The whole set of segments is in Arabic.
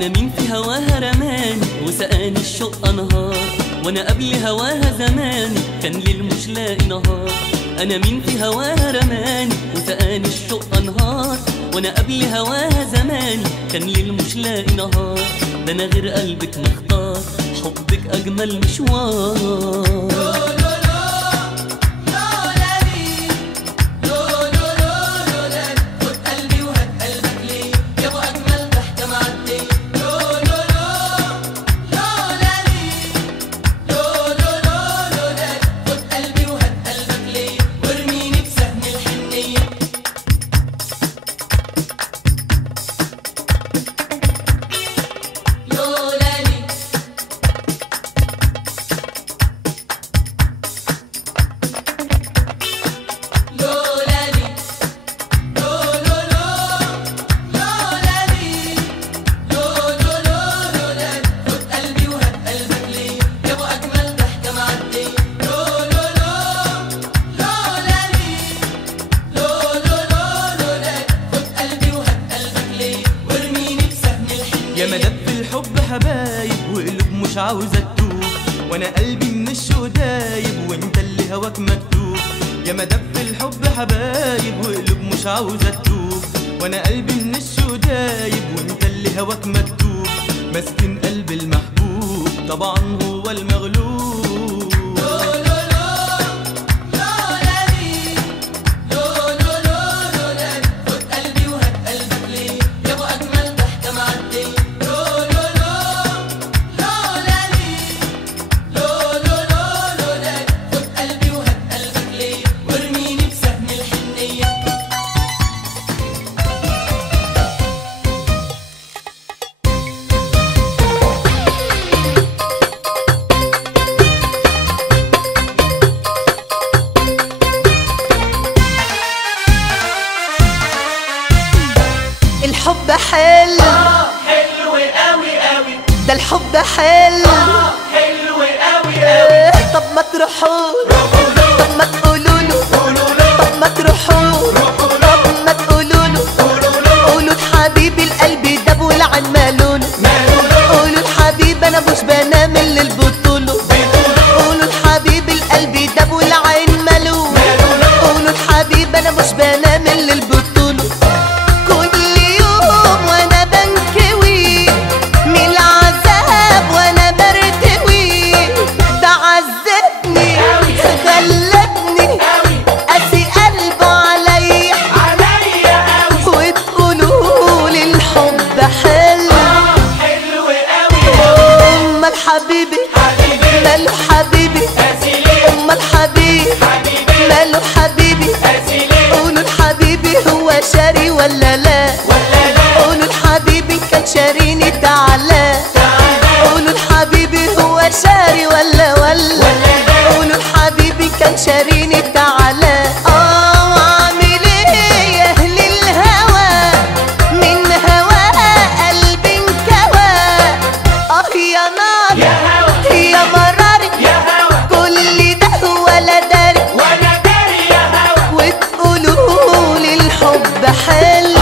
أنا مين في هواها رماني وسقاني الشوق أنهار، وأنا قبل هواها زماني كان ليل مش لاقي نهار. أنا مين في هواها رماني وسقاني الشوق أنهار، وأنا قبل هواها زماني كان ليل مش لاقي نهار. ده أنا غير قلبك مختار، حبك أجمل مشوار. يا مدب الحب حبايب وقلوب مش عاوزة تتوب، وانا قلبي من الشوق دايب وانت اللي هواك مكتوب. يا مدب الحب حبايب وقلوب مش عاوزة تتوب، وانا قلبي من الشوق دايب وانت اللي هواك مكتوب. مسكين قلب المحبوب طبعا هو المغلوب. الحب حلو حلو قوي قوي، ده الحب حلو حلو قوي قوي. طب ما تروحوا، طب ما تقولوا له، طب ما تروحوا، طب ما تقولوا له، قولوا لحبيبي القلب داب والعين مالونه، قولوا لحبيبي انا مش بنام اللي البطوله، قولوا لحبيبي القلب داب والعين مالونه، قولوا لحبيبي انا مش بنام اللي البطوله. حبيبي ماله حبيبي، أمال حبيبي ماله حبيبي. قولوا لحبيبي هو شاري ولا لا، قولوا لحبيبي كان شاريني تعالى، قولوا لحبيبي هو شاري ولا قولوا لحبيبي كان شاريني تعالى. وعامل ايه يا اهل الهوى، من هوى قلبي انكوى. يا نار يا مراري، كل ده ولا داري، وتقولوا لي الحب حلو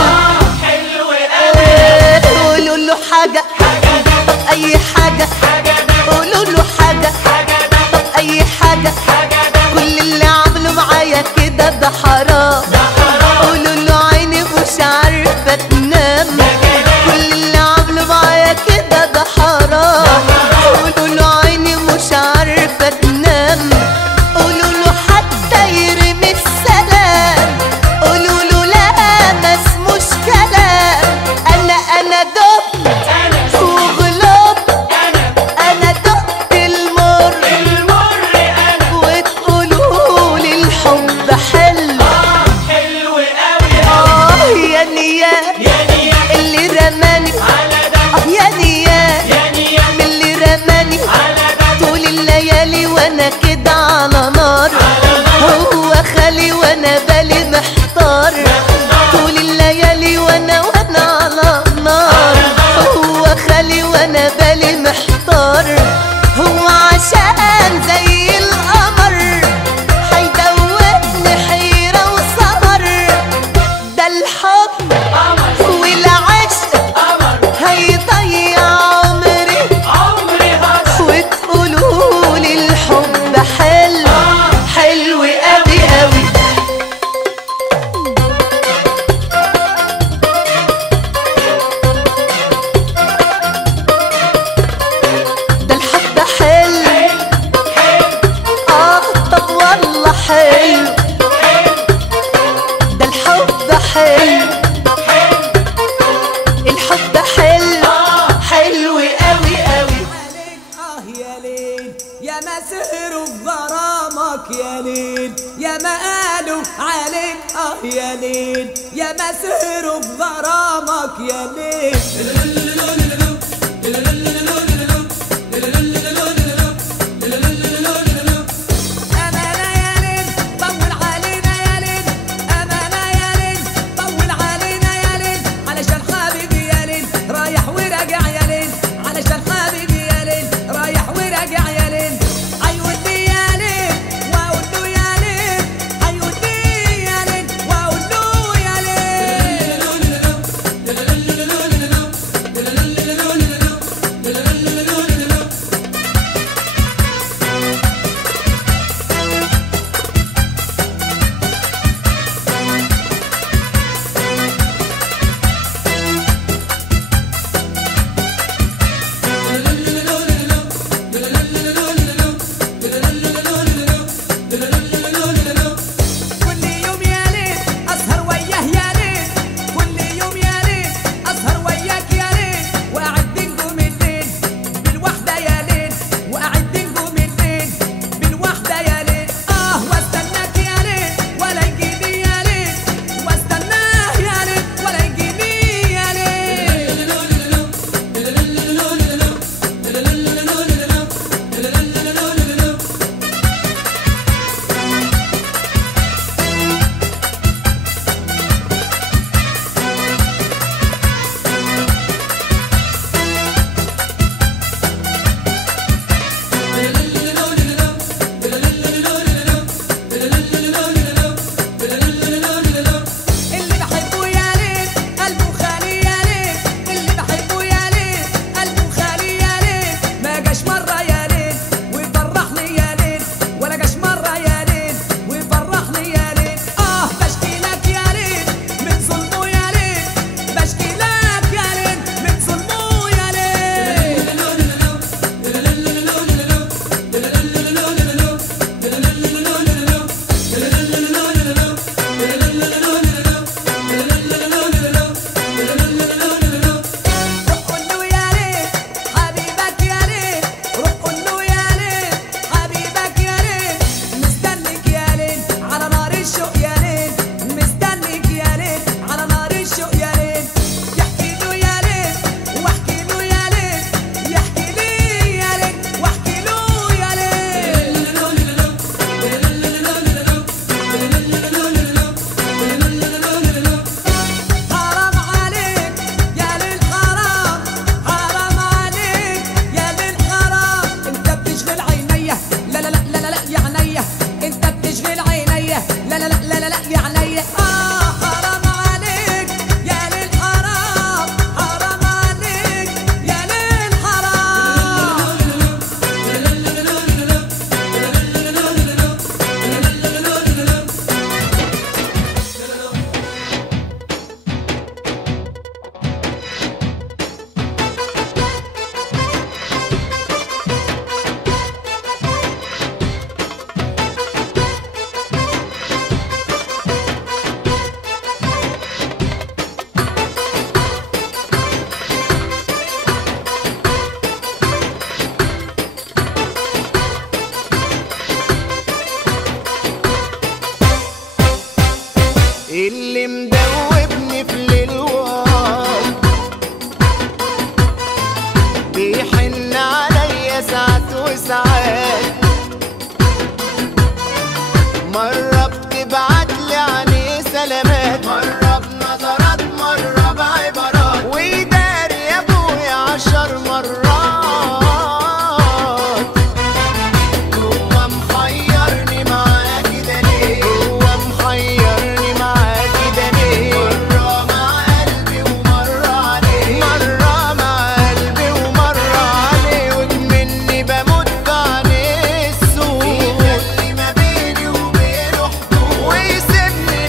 قوي. قولوا له حاجة، طب أي حاجة، قولوا له حاجة، طب أي حاجة. كل اللي عملوا معايا كده ده حرام، قولوا له عيني مش عارفة تنام. كل اللي عملوا معايا كده ده حرام، قولوا له عيني مش عارفة تنام. قولوا له حتى يرمي السلام، قولوا له لا ما اسموش كلام. أنا دقت وغلبت، أنا دقت المر، وتقولوا لي الحب حلو. حلو، ده الحب حلو، الحب حلو، حلو قوي قوي. عليك يا ليل يا ما سهروا بغرامك يا ليل، يا ما قالوا عليك يا ليل، يا ما سهروا بغرامك يا ليل. اللي مدوبني في الالوان بيحن عليا ساعات وساعات، مرة بتبعتلي عليه سلامات، مرة بنظرات، مرة بعبارات، ويداري يا ابويا 10 مرات. هو محيرني معاه كده ليه؟ هو محيرني معاه كده ليه؟ مرة مع قلبي ومرة عليه، مرة مع قلبي ومرة عليه، ومني بموت عليه السوق، يخلي ما بيني وبينه حدود، ويسيبني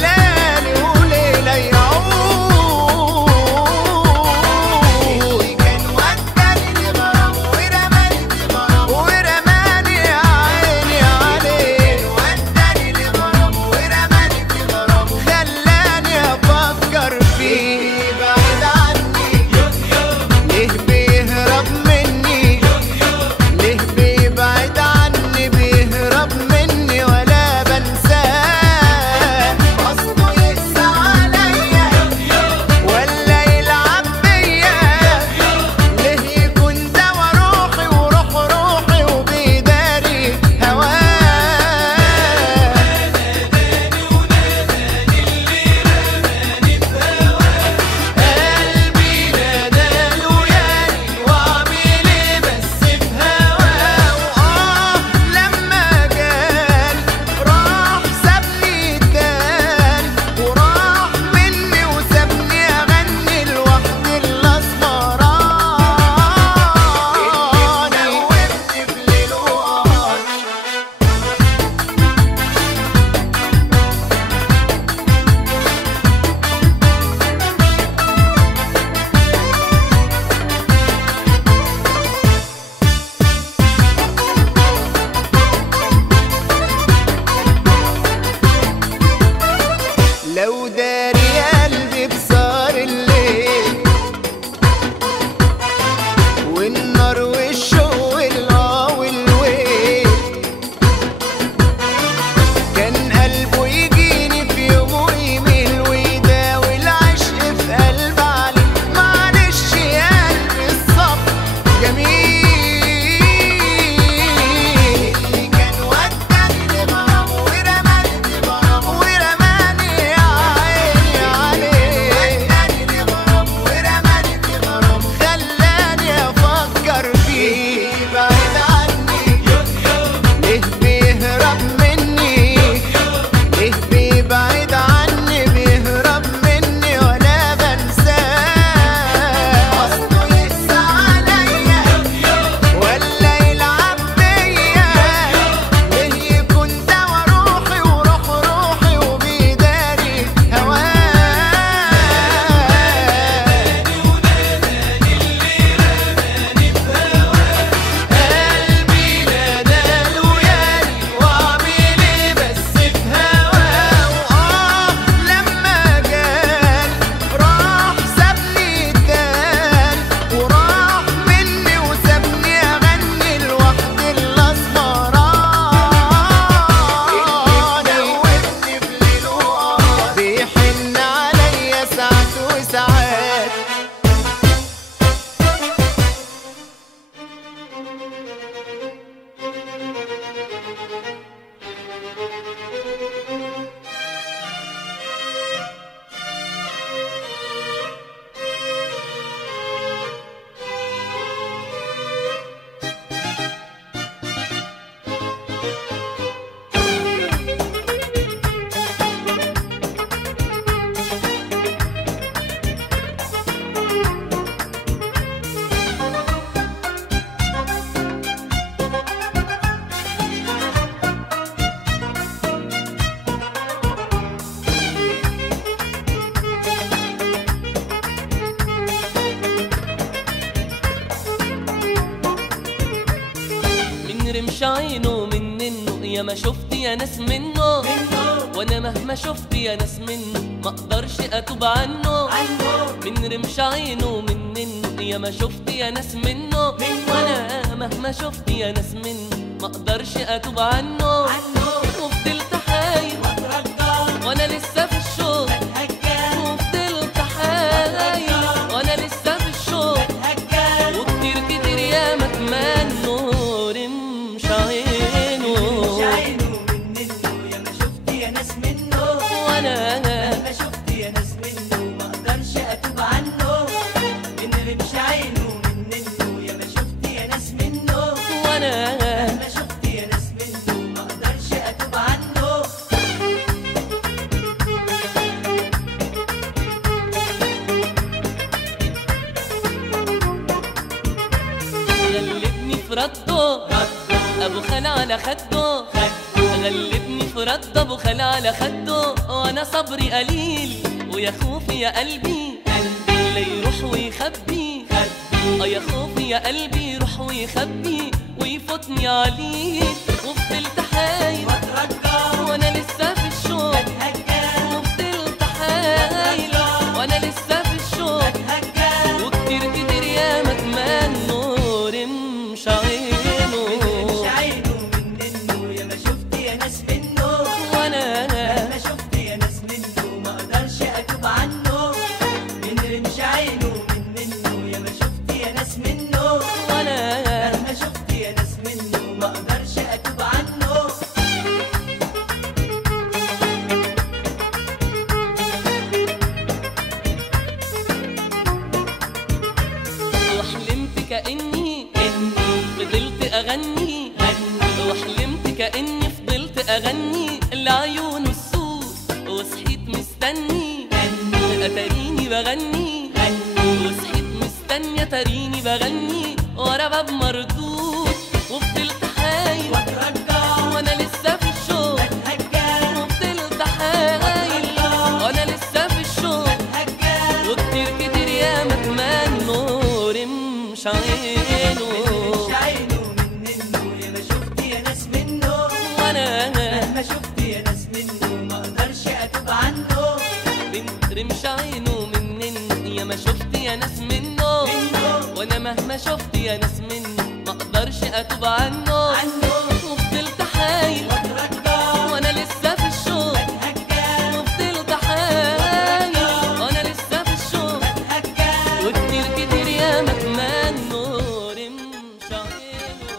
عينه منه، يا ما شفت يا ناس منه، وانا مهما شفت يا ناس منه ما اقدرش اتوب عنه. من رمش عينه منه، يا ما شفت يا ناس منه، وانا مهما شفت يا ناس منه ما اقدرش اتوب عنه. وفضلت حايل وانا لسه في الشوق، وفضلت حايل وانا لسه في الشوق، وكتير كتير يا ما اتمنوا رمش عينه منه، يا ما شفت يا ناس منه، وانا ما شفت يا ناس منه ما اقدرش اتوب عنه. من رمش عينه منه، يا ما شفت يا ناس منه، وانا ما شفت يا ناس منه ما اقدرش اتوب عنه. غلبني في رده ابو خال على خده، غلبني في رده ابو خال على خده، وانا صبري قليل ويا خوفي يا قلبي لا يروح ويخبي. يا خوفي يا قلبي يروح ويخبي ويفوتني عليه. وفضلت حايل وانا لسه في الشوق، وفضلت حايل وانا لسه في الشوق، وكتير كتير يا ما اتمنوا رمش عينه. منه، يا ما شفت يا ناس منه، وانا ما شفت يا ناس منه ما اقدرش اتوب عنه. من رمش عينه منه، يا ما شفت يا ناس منه، وانا ما شفت يا ناس منه ما اقدرش اتوب عنه. وحلمت كأني فضلت أغني، وحلمت كأني فضلت أغني لعيونه السود، وصحيت مستني أتاريني بغني، وصحيت مستني أتاريني بغني ورا باب مردود. وفضلت حايل وانا لسه في الشوق، وفضلت حايل وانا لسه في الشوق، وكتير كتير يا ما اتمنوا رمش عينه. منه، يا ما شفت يا ناس منه، وانا ما شفت يا ناس منه ما اقدرش اتوب عنه. من رمش عينه منن، يا ما شفت يا ناس منه، وانا مهما شفت يا ناس منه ما اقدرش اتوب عنه. وفضلت حايل وانا لسه في الشوق، وفضلت حايل وانا لسه في الشوق، وكتير كتير يا ما اتمنوا رمش عينه.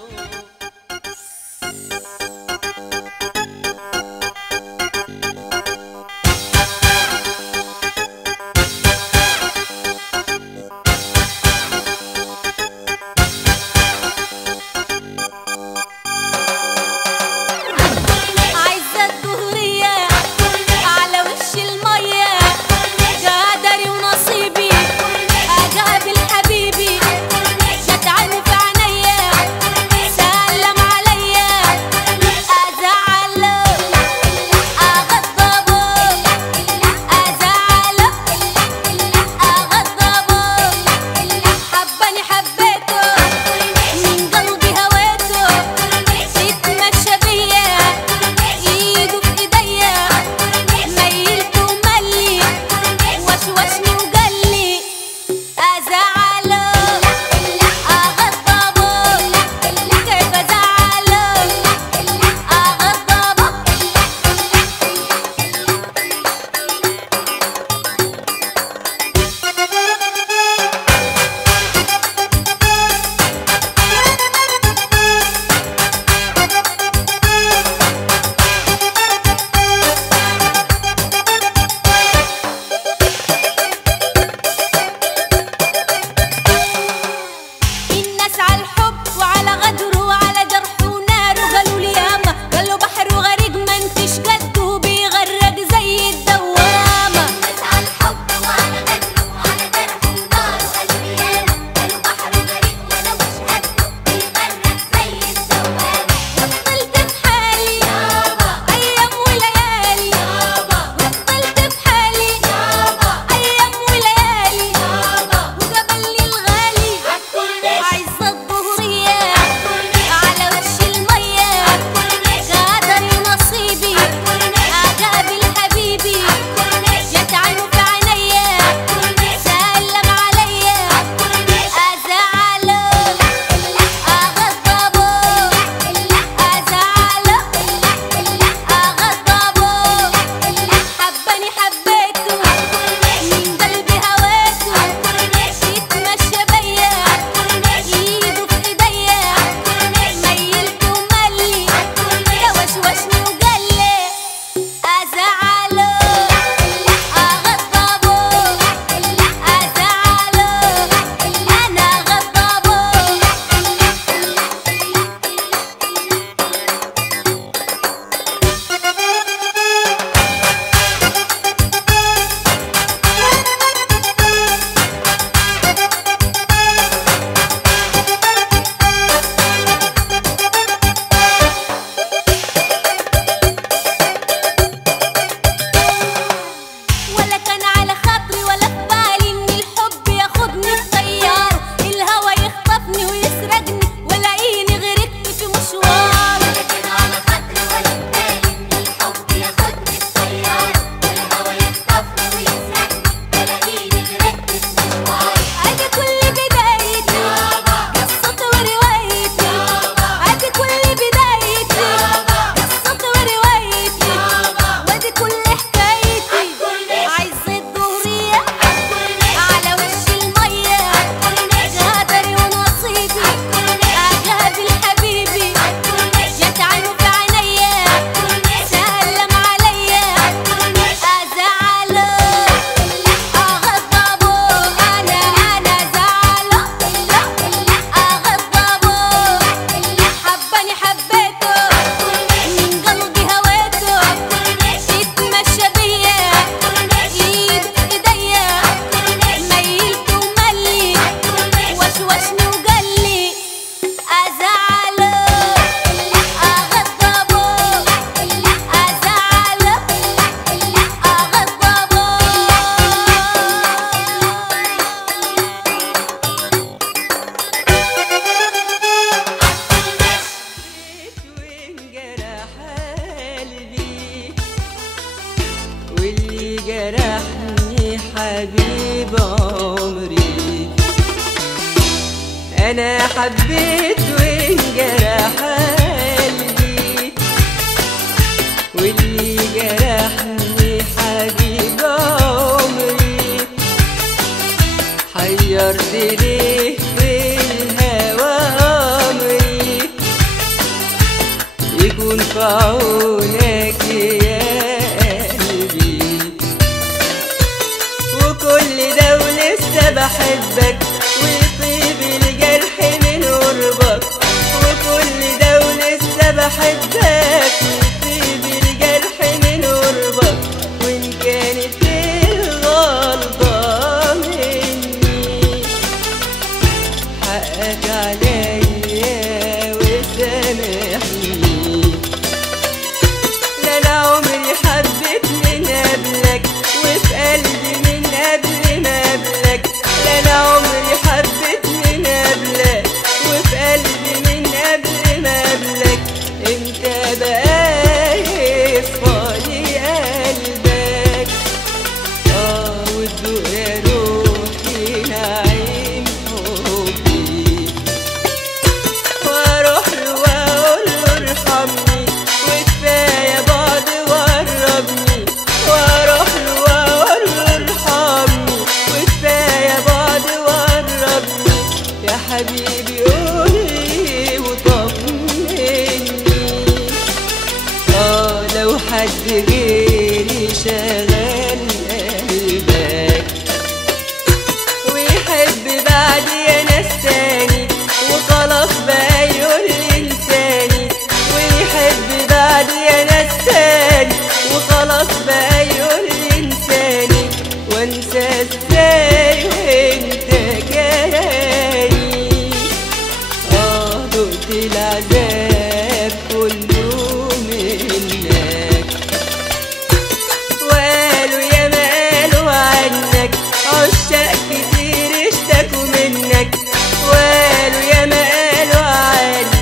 جرحني حبيب عمري. أنا حبيت وانجرح قلبي، واللي جرحني حبيب عمري. حيرت ليه في الهوى أمري، يكون في عونك يا قلبي. وكل ده ولسه بحبك، ويطيب الجرح من قربك. وكل ده ولسه بحبك، ويطيب الجرح من قربك. وإن كانت الغلطة مني، حقك عليا وسامحني. لا أنا عمري حبيت من قبلك، وفي قلبي من قبل ما قبلك. لا أنا عمري حبيت من قبلك، وفي قلبي من قبل ما قبلك. امتى بقى يصفالي قلبك؟ وتدوق يا روحي نعيم حبي. واروح له واقول له ارحمني، وكفايه بعد وقربني. واروح له واقول له ارحمني، وكفايه بعد وقربني. يا حبيبي قولي وطمني، لو حد غيري شغال قلبك، ويحب بعدي يا ناس تاني، وخلاص بقى يقول لساني. ويحب بعدي يا ناس تاني، وخلاص بقى يقول لساني. وانسى ازاي وانت جاي؟ دقت العذاب كله منك. وقالوا يا ما قالوا عنك، عشاق كتير اشتكوا منك. وقالوا يا ما قالوا عنك،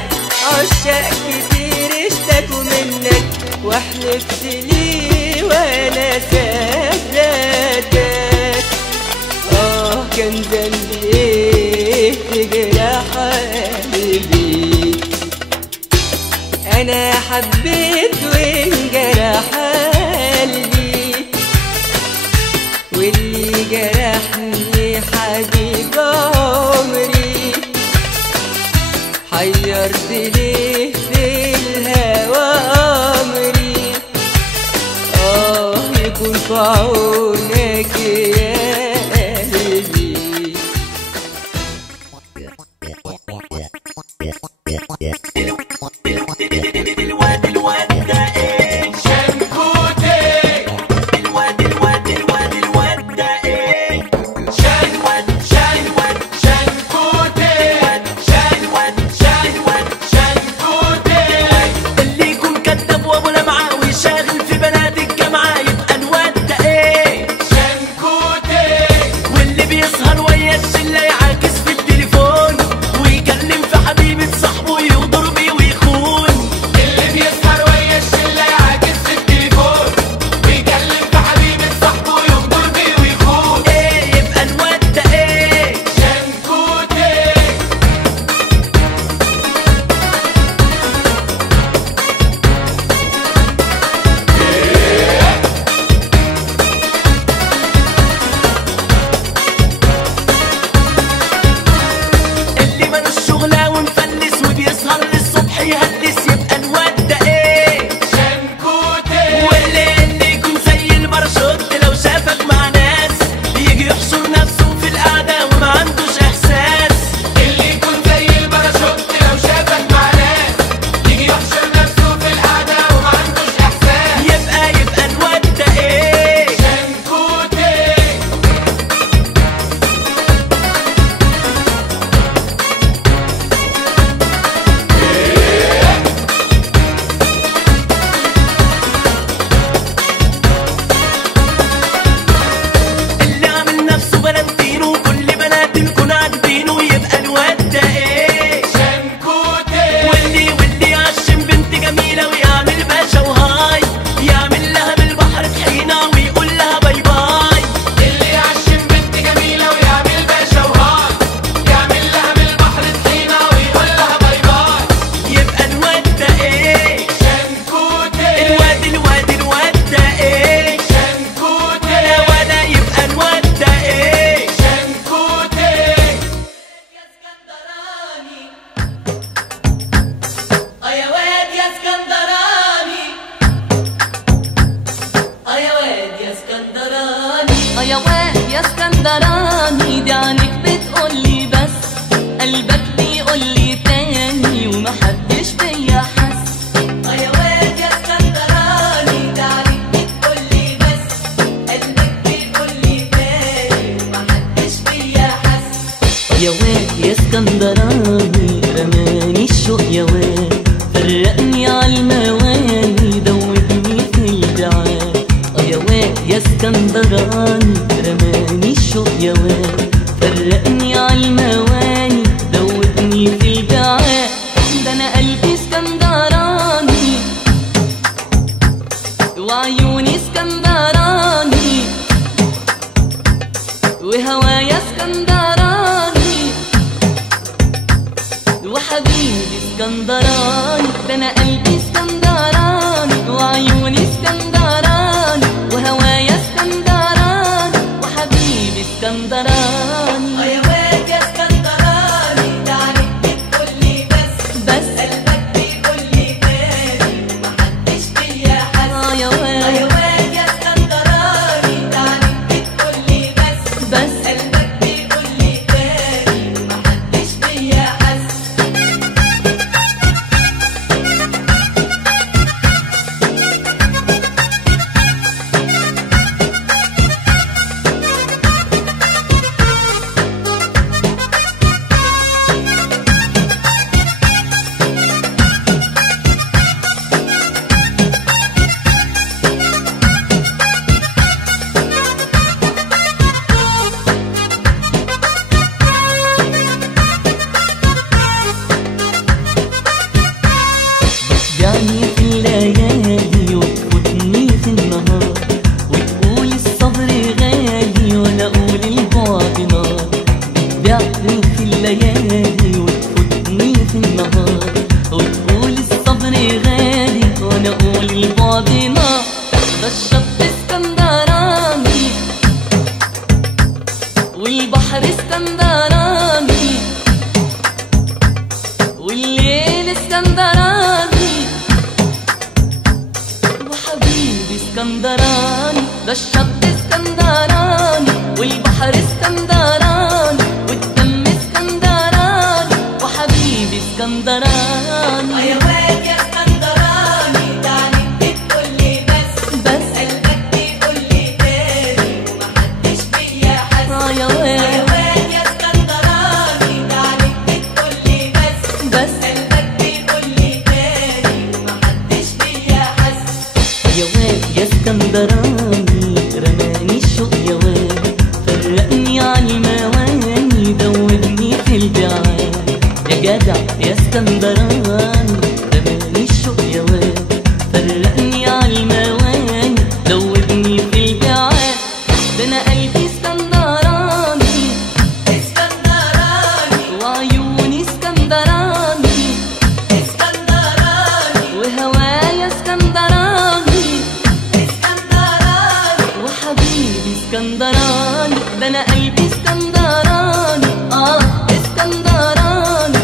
عشاق كتير اشتكوا منك. وحلفت لي وانا صدقتك، كان ذنبي ايه تجرح قلبي؟ انا حبيت وانجرح قلبي، واللي جرحني حبيب عمري. حيرت ليه في الهوى أمري، يكون في عونك يا قلبي. اللي يكون كذاب وابو لمعة ويشاغل في بنات الجامعة، يبقى الواد ده ايه؟ شنكوت. يا واد يا اسكندراني، دي عنك بتقولي بس، قلبك بيقولي تاني ومحدش بيا حس. يا واد يا اسكندراني، ده عليك بتقولي بس، قلبك بيقولي تاني ومحدش بيا حس. يا واد يا اسكندراني، رماني الشوق يا واد، فرقني عالمواني، دوبني في البعاد. يا واد يا اسكندراني، رماني الشوق يا واد، فرقني عالمواني، دوبني في البعاد. ده انا قلبي اسكندراني وعيوني اسكندراني وهوايا اسكندراني وحبيبي اسكندراني. ده انا قلبي اسكندراني وعيوني اسكندراني وهوايا اسكندراني وحبيبي اسكندراني. يا واد يا اسكندراني، ده عليك بتقولي بس، قلبك بيقولي تاني ومحدش بيا حس. يا يا واد واد يا اسكندراني، ده عليك بتقولي بس، قلبك بيقولي تاني ومحدش بيا حس. يعني في الليالي وتفوتني في النهار، وتقول الصبر غالي وانا اقول البعد نار. بتبيعني في الليالي وتفوتني في النهار، وتقول الصبر غالي وانا اقول البعد نار. ده الشط اسكندراني والبحر اسكندراني والليل اسكندراني وحبيبي اسكندراني. ده الشط اسكندراني والبحر اسكندراني والدم اسكندراني وحبيبي اسكندراني. يا واد يا اسكندراني، ده عليك بتقولي بس، قلبك بيقولي تاني ومحدش بيا حس. يا يا واد واد يا اسكندراني، ده عليك بتقولي بس، قلبك بيقولي تاني ومحدش بيا حس. يا واد يا اسكندراني، رماني الشوق يا واد، فرقني عالمواني، دوبني في البعاد. يا جدع يا اسكندراني، رماني الشوق يا واد، فرقني عالمواني، دوبني في البعاد. ده انا قلبي اسكندراني وعيوني اسكندراني وهوايا اسكندراني وحبيبي اسكندراني. ده انا قلبي اسكندراني اسكندراني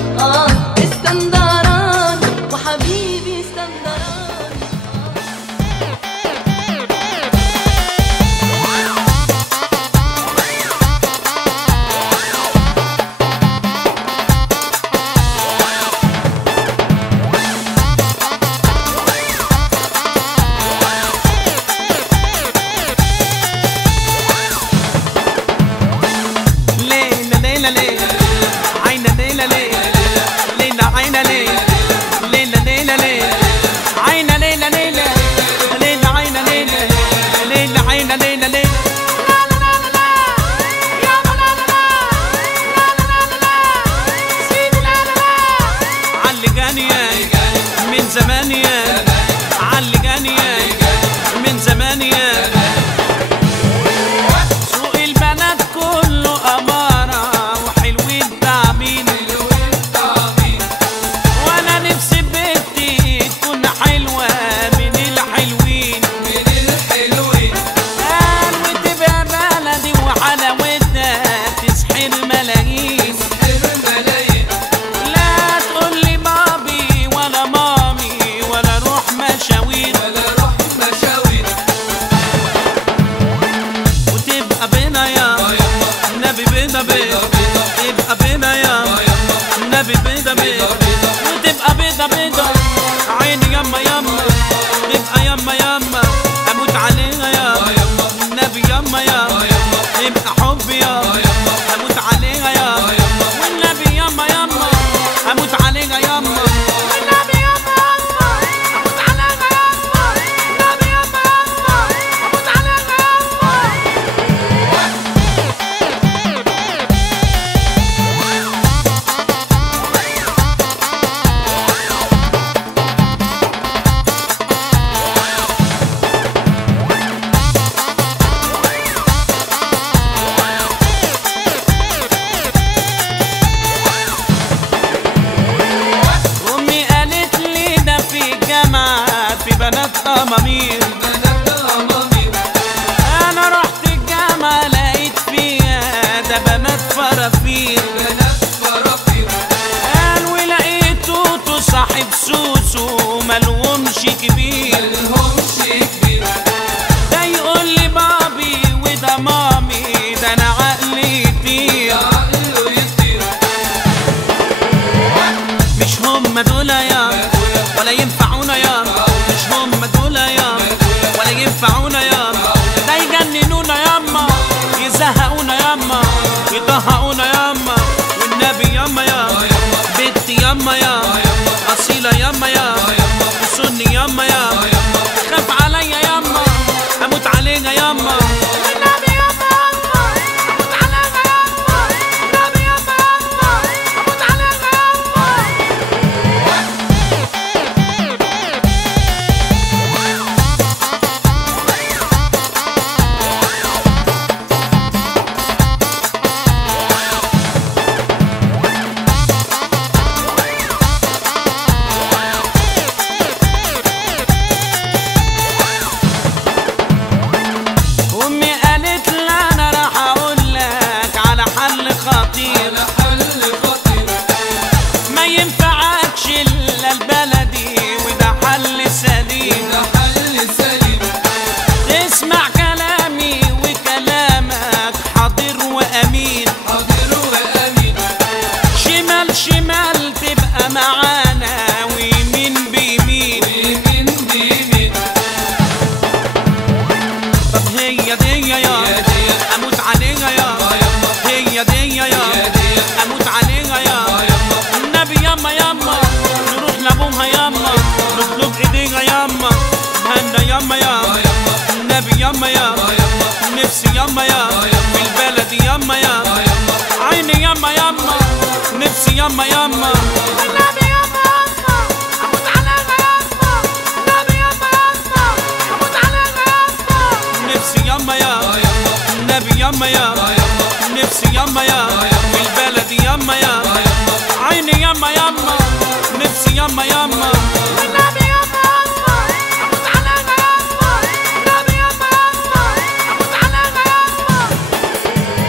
اسكندراني وحبيبي اسكندراني. فرافير قال ولقيته صاحب سوسو ملهمش كبير ده يقول لي بابي وده مامي ده انا عقلي يطير مش هم دول يا ولا ينفعونا يا مش هم دول يا ولا ينفعونا يا ده يجننونا ياما يزهقونا ياما يطهقونا ياما والنبي ياما يا بنتي ياما يا أصيلة ياما يا وسني ياما يا خاف عليا ياما أموت علينا ياما والنبي ياما أموت علينا ياما والنبي ياما أموت علينا ياما أمي قالت لي أنا راح أقول لك على حل خطير ما ينفعكش إلا البلدي وده حل سليم تسمع كلامي وكلامك حاضر وأمين شمال شمال تبقى معانا ويمين بيمين طب هي دي يا اموت عليها يا هي دي يا اموت عليها يا النبي ياما ياما نروح لابوها ياما نطلب ايديها ياما هنا ياما يا النبي ياما يا نفسي ياما يا في البلد ياما يا عيني ياما ياما نفسي ياما ياما النبي ياما اموت عليها ياما النبي ياما اموت عليها ياما نفسي ياما يا النبي ياما يا نفسي ياما يا في البلد ياما يا عيني ياما ياما نفسي ياما ياما النبي ياما اموت عليها ياما النبي ياما اموت عليها ياما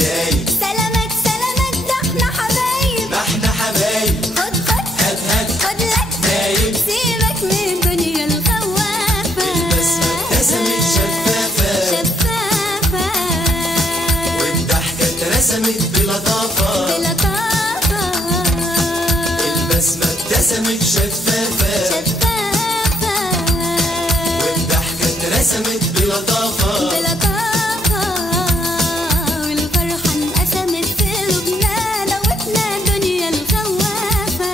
دايب سلامات سلامات ده احنا حبايب ما احنا حبايب خد خد هات هات خد لك دايب سيبك من الدنيا الخوافة البسمة ابتسمت شفافة شفافة والضحكة اترسمت بلطافة بلطافة البسمة ابتسمت شفافة شفافة والضحكة اترسمت بلطافة بلطافة والفرحة انقسمت في قلوبنا دوتنا الدنيا الخوافة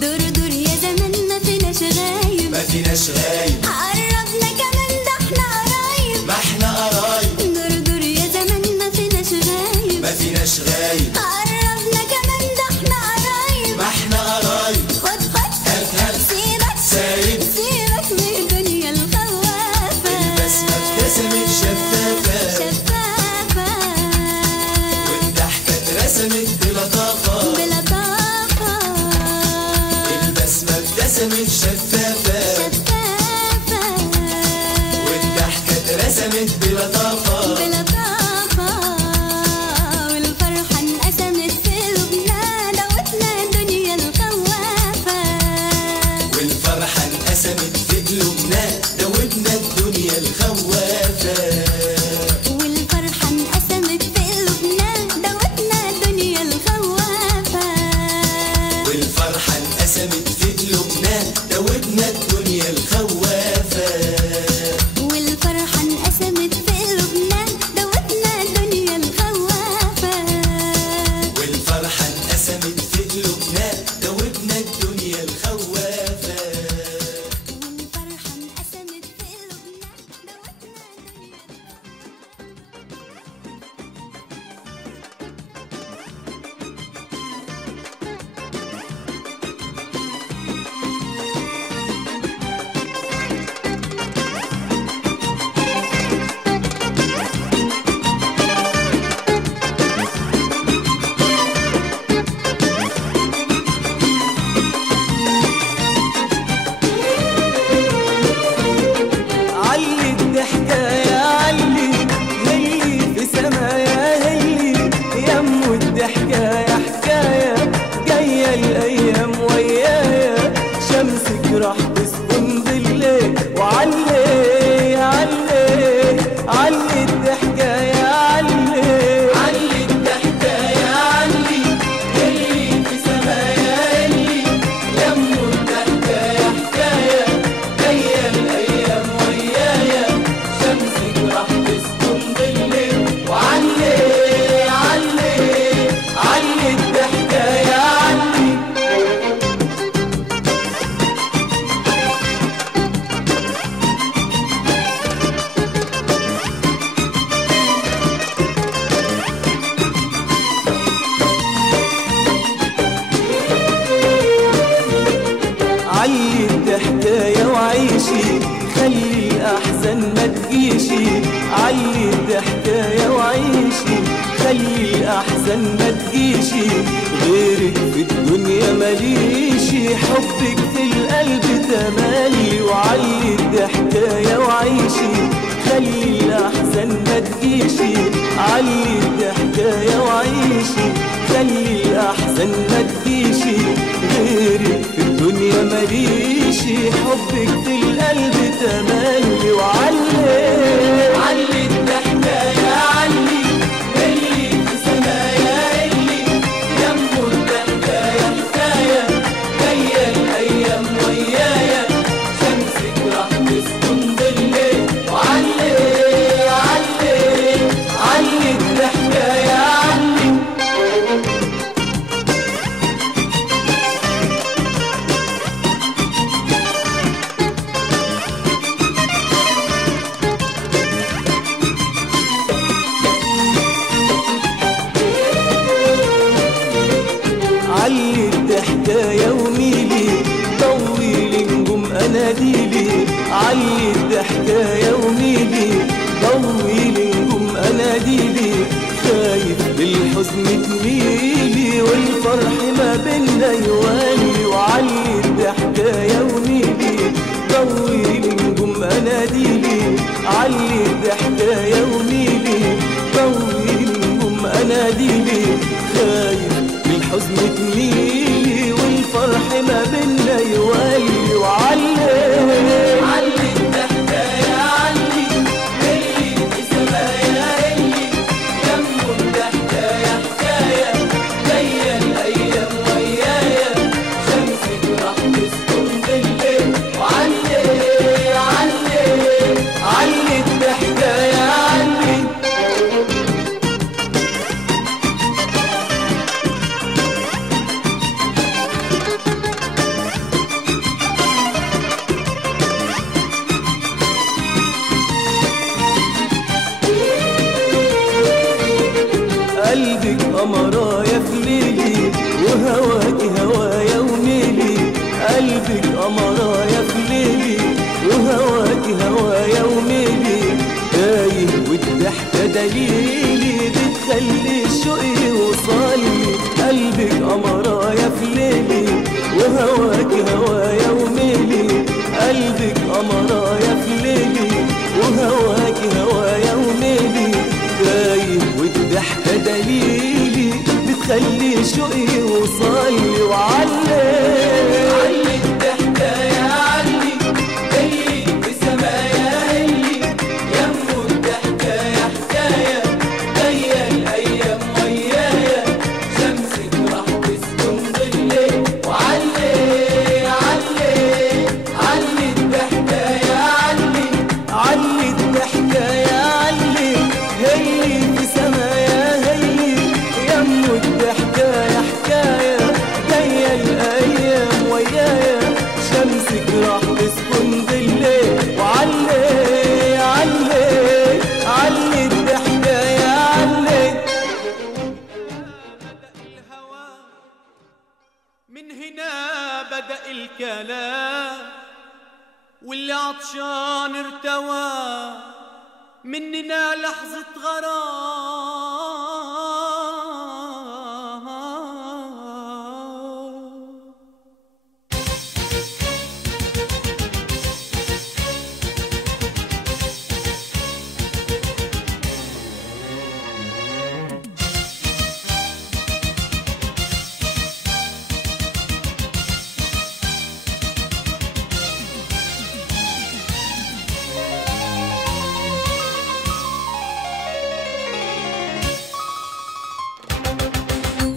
دور دور يا زمان ما فيناش غايب ما فيناش غايب قربنا كمان ده احنا قرايب ما احنا قرايب دور دور يا زمان ما فيناش غايب ما فيناش غايب قربنا كمان ده احنا قرايب ما احنا قرايب خد خد هات هات سيبك سايب سيبك من الدنيا الخوافة البسمة ابتسمت شفافة شفافة والضحكة اترسمت بلطافة بلطافة البسمة ابتسمت شفافة شفافة والضحكة اترسمت بلطافة بلطافة والفرحة انقسمت في قلوبنا دوتنا الدنيا الخوافة والفرحة انقسمت في قلوبنا دوبنا الدنيا الخوافة والفرحة انقسمت في قلوبنا دوتنا الدنيا الخوافة والفرحة انقسمت في قلوبنا دوبنا الدنيا الخوافة والفرحة انقسمت في قلوبنا دوتنا الدنيا الخوافة والفرحة انقسمت في قلوبنا دوبنا الدنيا الخوافة والفرحة انقسمت في قلوبنا دوتنا علي الضحكة يا علي هلي في سمايا هلي يمو الضحكة يا حكاية جاية الأيام ويايا شمسك راح تسكن بالليل وعلي علي علي الضحكة يا علي علي الضحكة يا علي هلي في سمايا هلي يمو الضحكة يا حكاية جاية الأيام ويايا شمسك راح تسكن بالليل وعلي علي الضحكة يا علي علي الضحكاية وعيشي خلي الأحزان ما تجيشي علي الضحكاية وعيشي خلي الأحزان ما تجيشي غيرك في الدنيا ماليشي حبك في القلب تملي وعلي الضحكاية وعيشي خلي الأحزان ما تجيشي علي الضحكاية وعيشي خلي الأحزان ما تجيشي غيرك في الدنيا ماليشي حبك في القلب تملي وعلي الضحكة يا علي اللي في سمايا اللي يمو الضحكة يا حكاية جاية الأيام ويايا شمسك راح تسكن بالليل وعلي الضحكة يا علي لي علي بحكاية وميلي طولهم أناديلي خايف من الحزن تميلي والفرح ما بينا يولي وعلي علي الحكاية علي اللي في سمايا اللي يمه الحكاية حكاية جاية الأيام ويايا شمسك راح تسكن بالليل وعلي علي علي الحكاية علي قلبك قمرايا في ليلي وهواكي هوايا وميلي قلبك قمرايا في ليلي وهواكي هوايا وميلي تايه والضحكة دليلي بتخلي الشوق يوصلي قلبك قمرايا في ليلي وهواكي هوايا وميلي قلبك قمرايا في ليلي وهواكي هوايا وميلي تايه والضحكة دليلي بتخلي شوقي يوصلي وعلي علي الحكاية علي اللي في سمايا اللي يمه الحكاية حكاية جاية الأيام ويايا شمسك راح تسكن بالليل وعلي علي علي الحكاية علي علي الحكاية علي هي في سمايا هي يمه الحكاية حكاية جاية الأيام ويايا شمسك راح تسكن بالليل وعلي علي علي الحكاية علي الهوى من هنا بدأ الكلام واللي عطشان ارتوى مننا لحظة غرام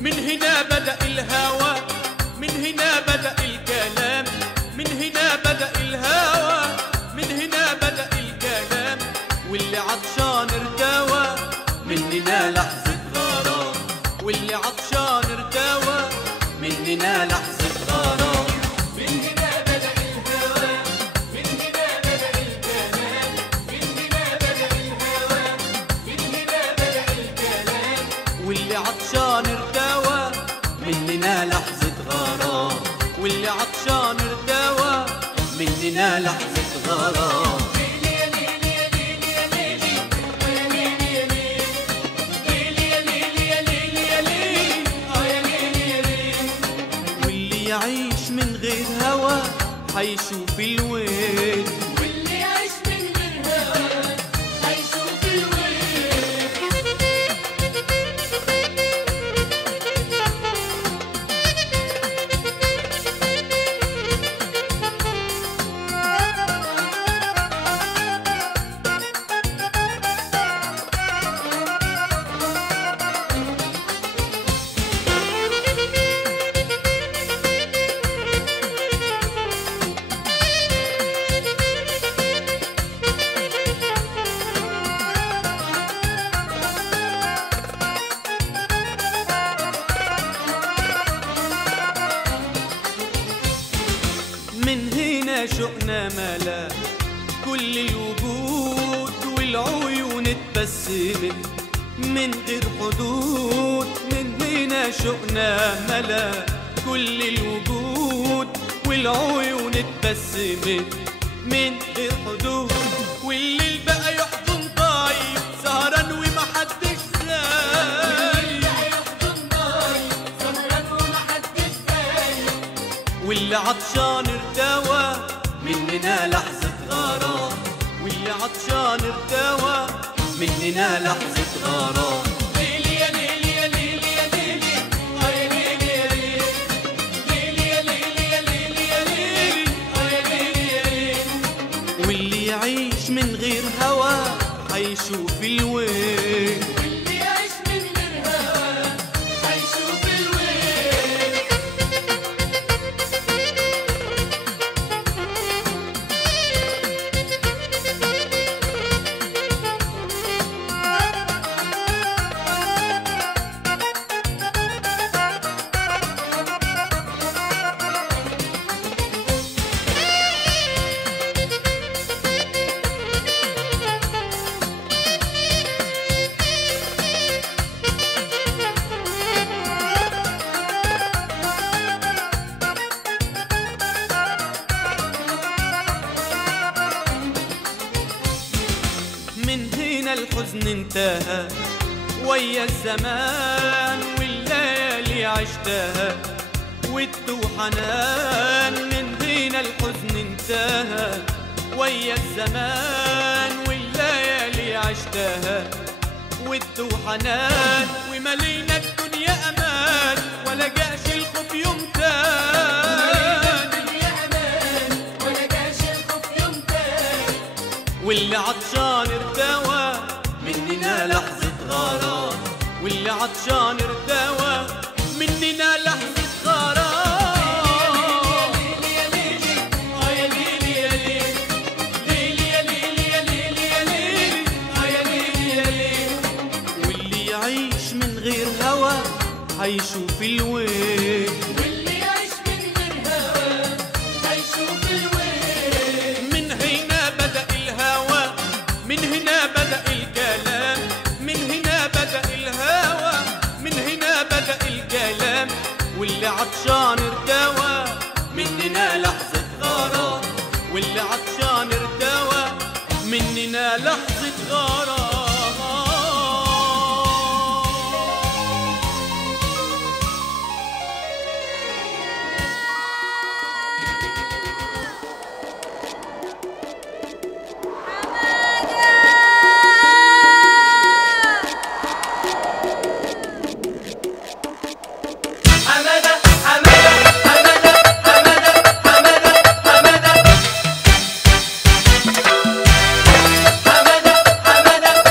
من هنا بدأ الهوى من هنا بدأ الكلام من هنا بدأ الهوى من هنا بدأ الكلام واللي عطشان ارتوى مننا لحظة غرام واللي عطشان ارتوى مننا لحظة غرام من هنا بدأ الهوى من هنا بدأ الكلام من هنا بدأ الهوى من هنا بدأ الكلام واللي عطشان ارتوى مننا لحظة غرام واللي عطشان ارتوى مننا لحظة غرام واللي يعيش من غير هوى حيشوف الويل واللي يعيش من غير هوا هيشوف الويل من هنا شوقنا ملا كل الوجود والعيون اتبسمت من غير حدود من هنا شوقنا ملا كل الوجود والعيون اتبسمت من غير حدود والليل بقى يحضن طايف سهران ومحدش سايق واللي عطشان ارتوى مننا لحظة غرام واللي عطشان عطشان ارتوى مننا لحظة غرام. ليلي يا ليلي يا ليلي يا ليلي يا ليلي يا ليلي ليلي يا ليلي يا ليلي يا ليلي يا ليلي يا ليلي. واللي يعيش من غير هوى هيشوف الويل. واللي يعيش من غير هوا هيشوف الويل. من هنا الحزن انتهى ويا الزمان والليالي عشتها ودته حنان. من هنا الحزن انتهى ويا الزمان والليالي عشتها ودته حنان. وملينا الدنيا امان ولا جاش الخوف يوم تاني. واللي عطشان ارتوى مننا لحظة غرام. واللي عطشان ارتوى مننا لحظة غرام. ليلي يا ليلي يا ليلي يا ليلي ليلي يا ليلي يا ليلي يا ليلي يا ليلي يا ليلي. واللي يعيش من غير هوى هيشوف الويل. واللي يعيش من غير هوا هيشوف الويل. من هنا بدأ الهوى من هنا بدأ الكلام. من هنا بدأ الهوى من هنا بدأ الكلام. واللي عطشان ارتوى مننا لحظة غرام. واللي عطشان ارتوى مننا لحظة غرام. حمادة حمادة حمادة حمادة حمادة حمادة حمادة حمادة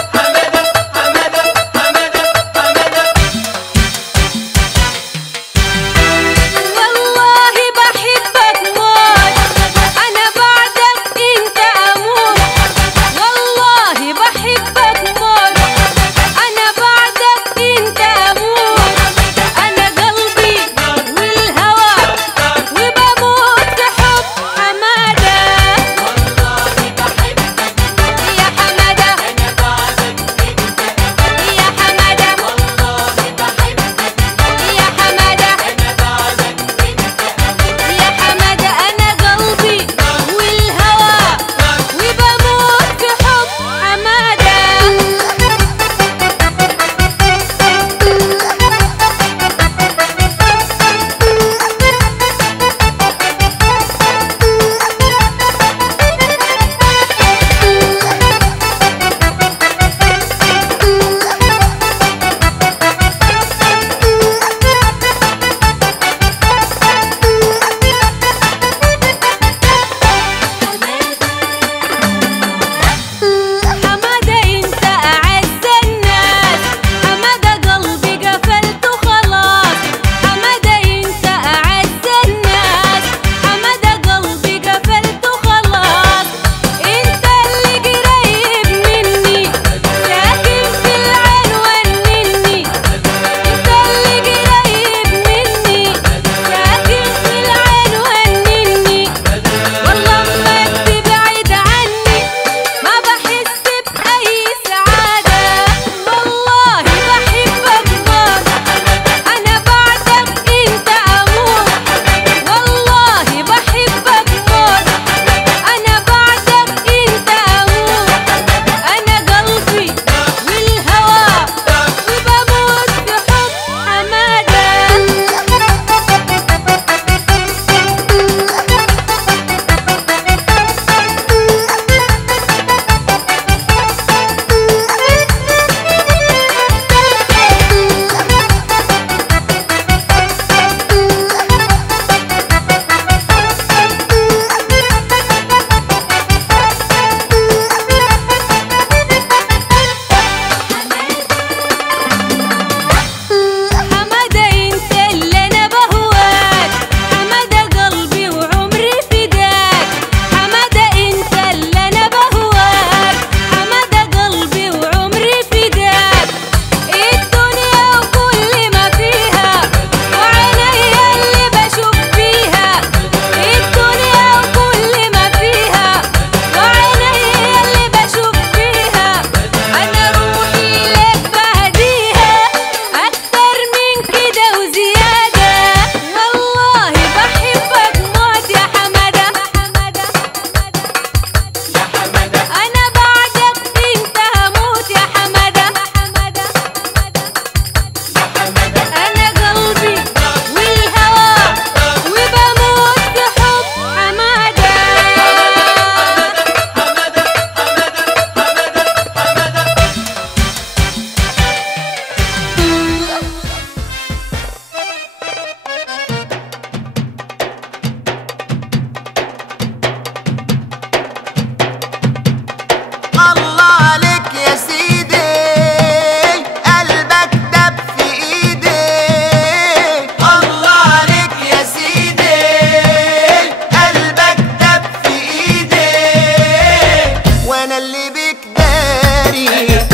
داري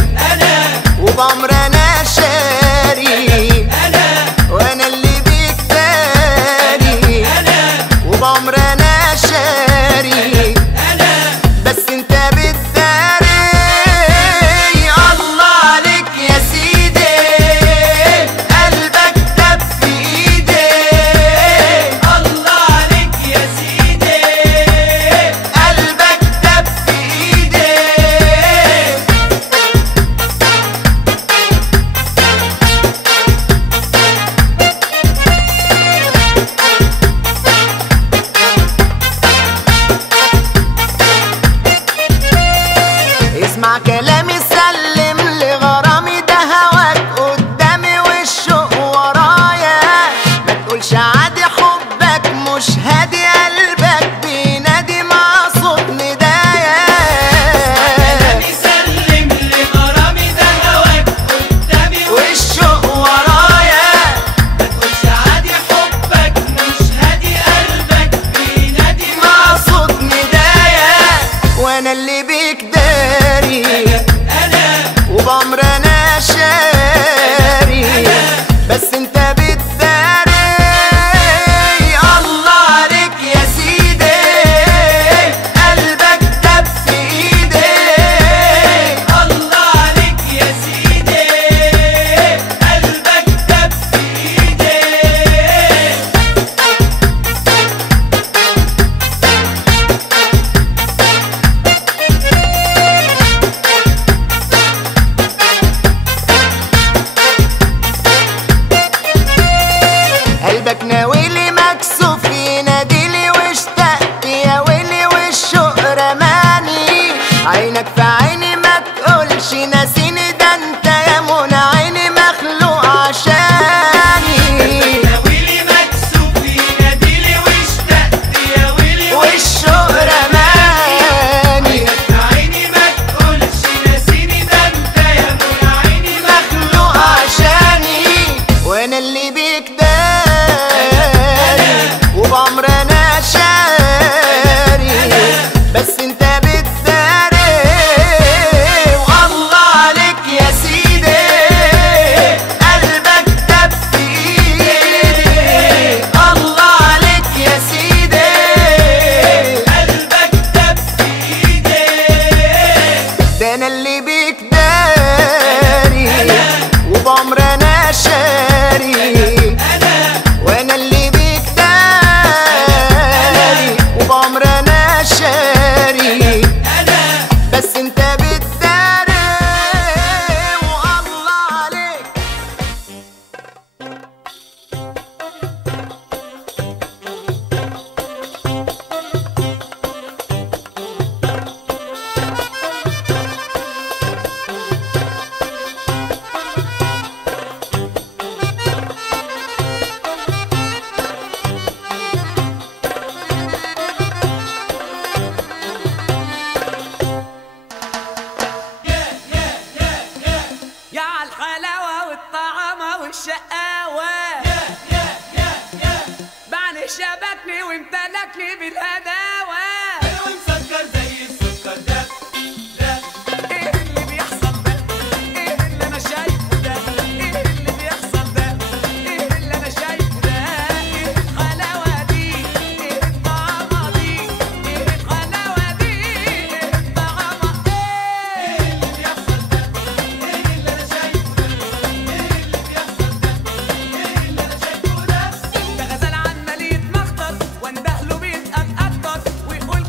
وبعمر انا شاري وانا اللي بيك داري وبعمر انا شاري بس انت بتداري. الله عليك يا سيدي قلبك دب في ايدي. الله عليك يا سيدي قلبك دب في ايدي. اسمع كلامي سلم لغرامي ده هواك قدامي والشوق ورايا ما تقولش عادي حبك مش هادي قلبك بينادي مع صوت ندايا. كلامي سلم لغرامي ده هواك قدامي والشوق ورايا ما تقولش عادي حبك مش هادي قلبك بينادي مع صوت ندايا وانا اللي بيك داري وبعمر انا شاري بس انت بتداري. الله عليك يا سيدي قلبك دب في ايدي. الله عليك يا سيدي قلبك دب في ايدي. قلبك ناويلي مكسوف يناديلي واشتقت يا ويلي والشوق رماني. عينك في عيني ما تقولش ناسيني ده انت يا منى عيني مخلوق عشاني. ناويلي مكسوف يناديلي واشتقت يا ويلي والشوق رماني. عينك في عيني ما تقولش ناسيني ده انت يا منى عيني مخلوق عشاني وانا اللي بيك داري وبعمر انا شاري بس انت بتداري. والله عليك يا سيدي قلبك دب في ايدي. الله عليك يا سيدي قلبك دب في ايدي. ده انا اللي بيك داري وبعمر انا شاري وانا اللي بيك داري وبعمر انا شاري بس انت بتداري. والله عليك يا عالحلاوة والطعامة والشقاوة بعد شبكني وامتلكني بالهداوة. مسكر زي السكر ده ايه اللي بيحصل ده؟ ايه اللي انا شايفه ده؟ ايه اللي بيحصل ده؟ ايه اللي انا شايفه ده؟ ايه الحلاوة دي؟ ايه الطعامة دي؟ ايه الحلاوة دي؟ ايه الطعامة ايه؟ اللي بيحصل ده ايه اللي انا شايفه ده ايه اللي بيحصل ده ايه اللي انا شايفه ده. ده غزال عمال يتمخطر وانده له بيتقطر ويقول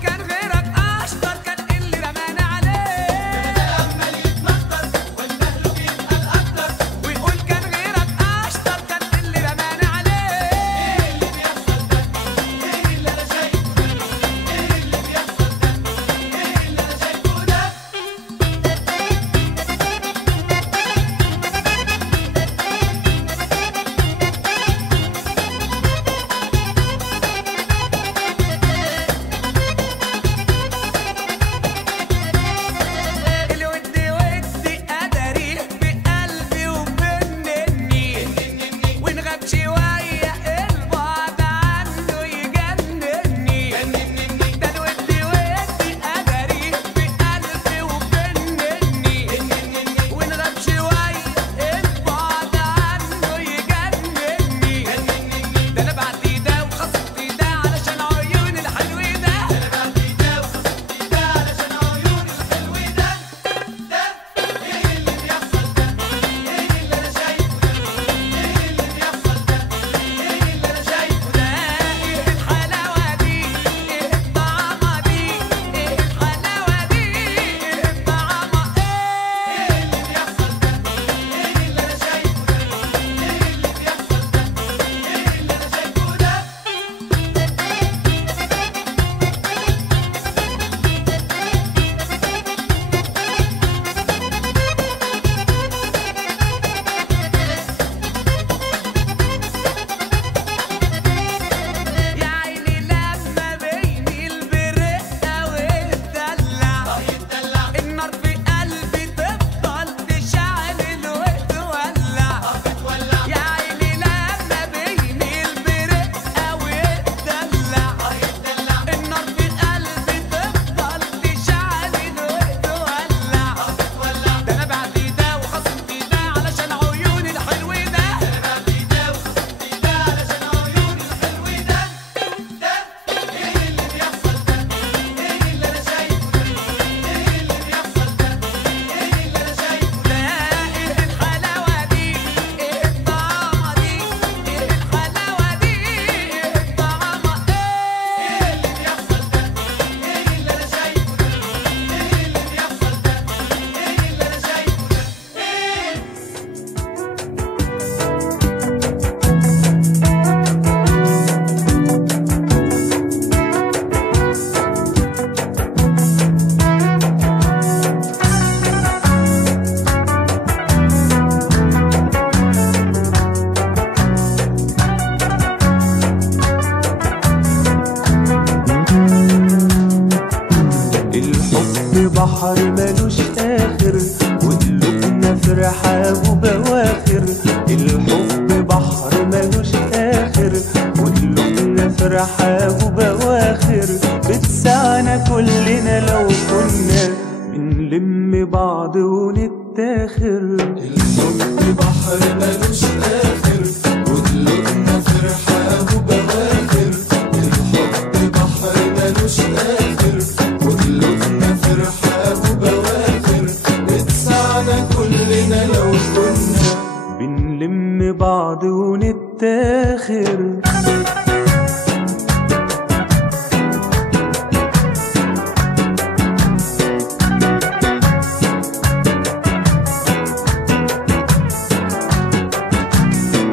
بعض ونتاخر. الحب بحر ملوش آخر وقلوبنا في رحاب وبواخر. الحب بحر ملوش آخر وقلوبنا في رحاب وبواخر. اتسعنا كلنا لو كنا بنلم بعض ونتاخر.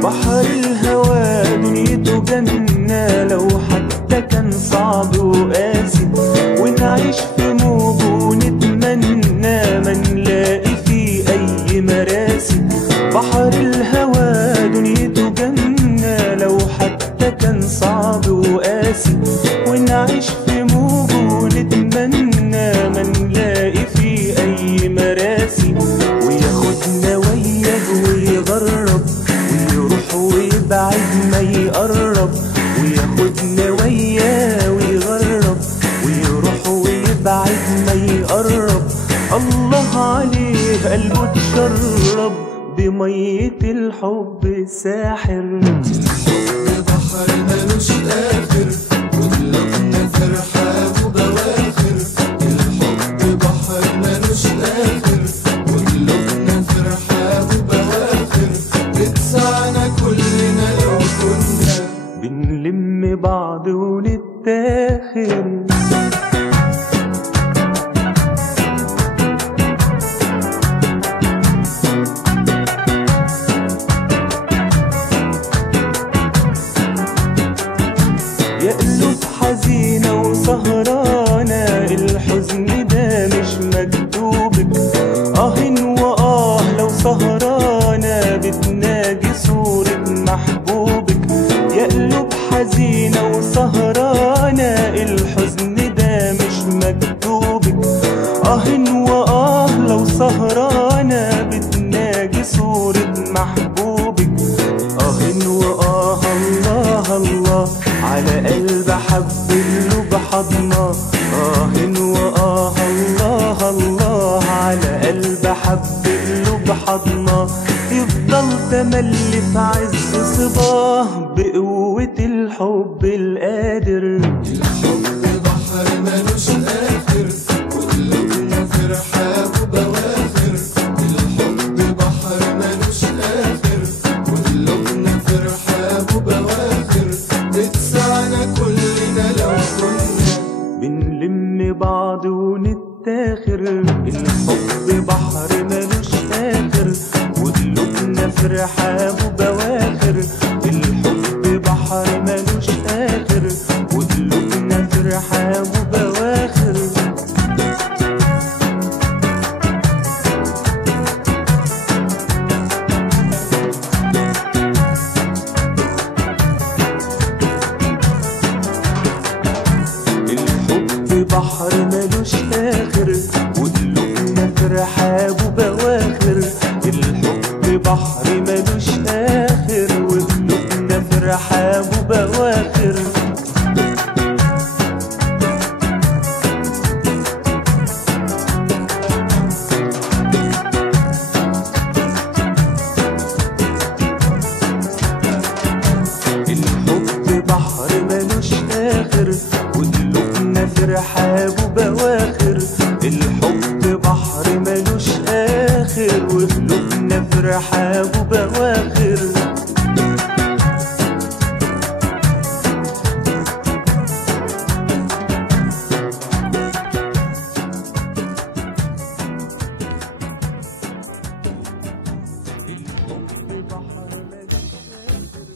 بحر الهوى دنيته جنة لو حتى كان صعب وقاسي، ونعيش في موج ونتمنى ما نلاقي فيه أي مراسي. بحر الهوى دنيته جنة لو حتى كان صعب وقاسي، ونعيش في موج ونتمنى ما نلاقي فيه أي مراسي. وياخدنا وياه ويغرب ويروح ويبعد ما يقرب. وياخدنا وياه ويغرب ويروح ويبعد ما يقرب. الله عليه قلبه اتشرب بمية الحب الساحر. الحب بحر ملوش آخر وقلوبنا في رحاب وبواخر. الحب بحر ملوش آخر وقلوبنا في رحاب وبواخر. اتسعنا كلنا لو كنا بنلم بعض ونتاخر. يا قلوب حزينة وسهرانة الحزن ده مش مكتوبك. وآه لو سهرانة بتناجي صورة محبوبك. يا قلوب حزينة وسهرانة الحزن ده مش مكتوبك. وآه لو سهرانة بتناجي صورة محبوبك. وآه الله الله على قلب حب قلوب حضنة. وآه الله الله على قلب حب قلوب حضنة. يفضل تملي في عز صباه بقوة الحب القادر. الحب بحر ملوش آخر وقلوبنا في رحاب وبواخر. الحب بحر ملوش آخر وقلوبنا في رحاب وبواخر. اتسعنا كلنا لو كنا بنلم بعض ونتاخر. الحب بحر ملوش آخر وقلوبنا في رحاب وبواخر. الحب بحر ملوش آخر وقلوبنا في رحاب وبواخر. الحب بحر ملوش آخر وقلوبنا في رحاب وبواخر. الحب بحر ملوش آخر وقلوبنا في رحاب وبواخر. الحب بحر ملوش آخر وقلوبنا في رحاب وبواخر. الحب بحر ملوش آخر وقلوبنا في رحاب وبواخر. الحب بحر ملوش آخر.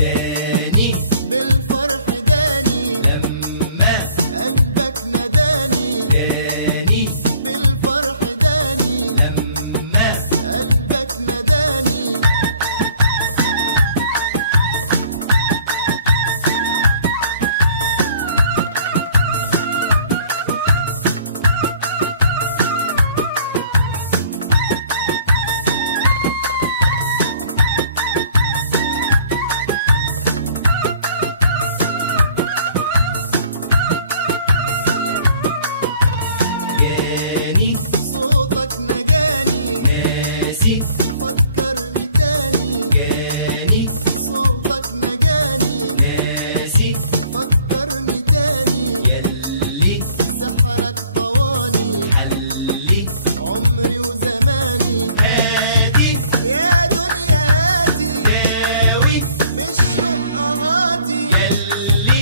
داني لما داني لما جاني ناسي جاني ناسي يلي حلي هادي داوي يلي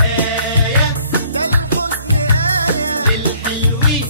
آية للحلوين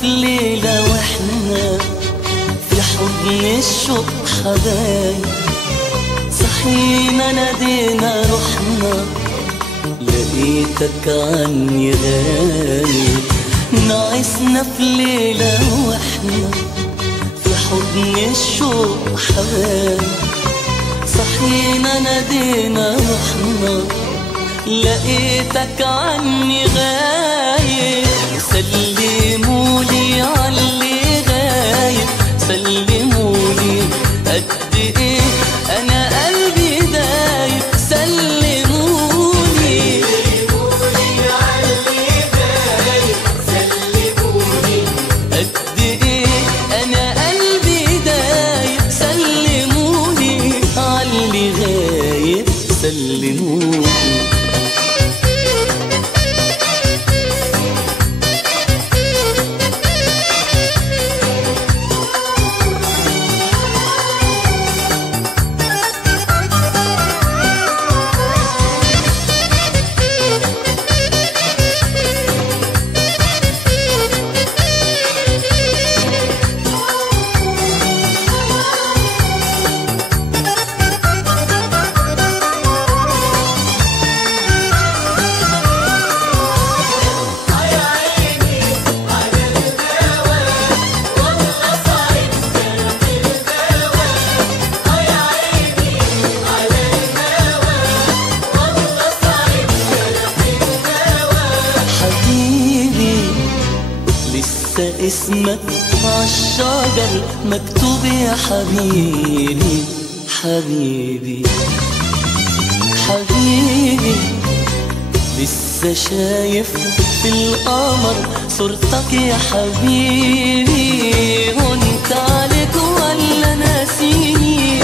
في ليلة واحنا في حضن الشوق حبايب، صحينا نادينا رحنا لقيتك عني غايب. نعسنا في ليلة واحنا في حضن الشوق حبايب، صحينا نادينا رحنا لقيتك عني غايب. سلمولي عاللي غايب، سلمولي قد ايه انا قلبي دايب. سلمولي عاللي غايب، سلمولي قد ايه انا قلبي دايب. سلمولي عاللي غايب، سلمولي. اسمك عالشجر مكتوب يا حبيبي، حبيبي حبيبي. لسه شايف في القمر صورتك يا حبيبي. وانت عليك ولا ناسيني؟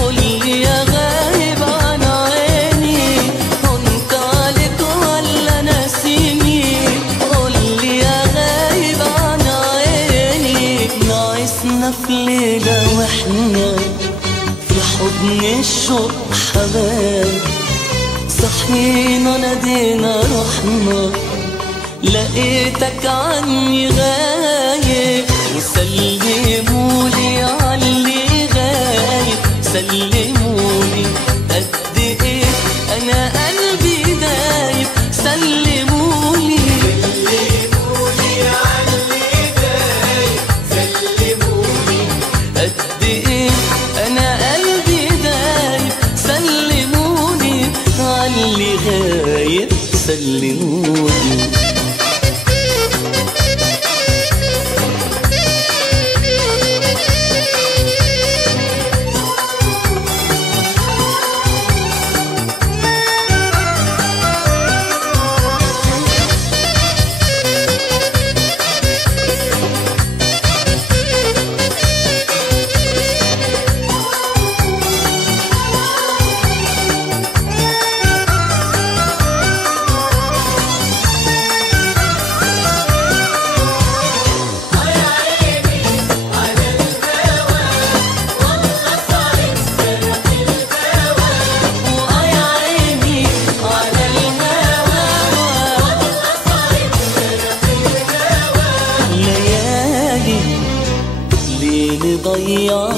قولي يا غايب عن عيني. وانت عليك ولا ناسيني؟ قولي يا غايب عن عيني. نعسنا في ليلة واحنا في حضن الشوق حبايب، صحينا نادينا رحنا لقيتك عني غايب. وسلمولي عاللي غايب، سلمولي قد ايه انا قلبي دايب. سلمولي عاللي غايب، سلمولي قد ايه انا قلبي دايب. سلمولي عاللي غايب، سلمولي. نضيع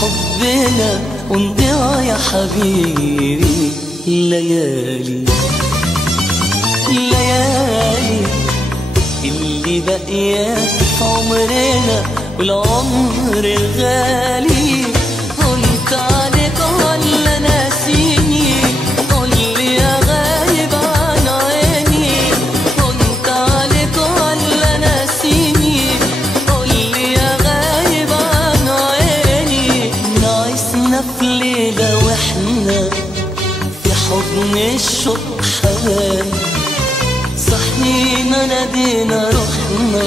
حبنا ونضيع يا حبيبي. ليالي ليالي اللي باقية في عمرنا والعمر غالي. وانت عليك ولا ناسيني؟ قولي يا غايب عن عيني. وانت عليك ولا ناسيني؟ قولي يا غايب عن عيني. نعسنا في ليلة واحنا في حضن الشوق حبايب، صحينا نادينا رحنا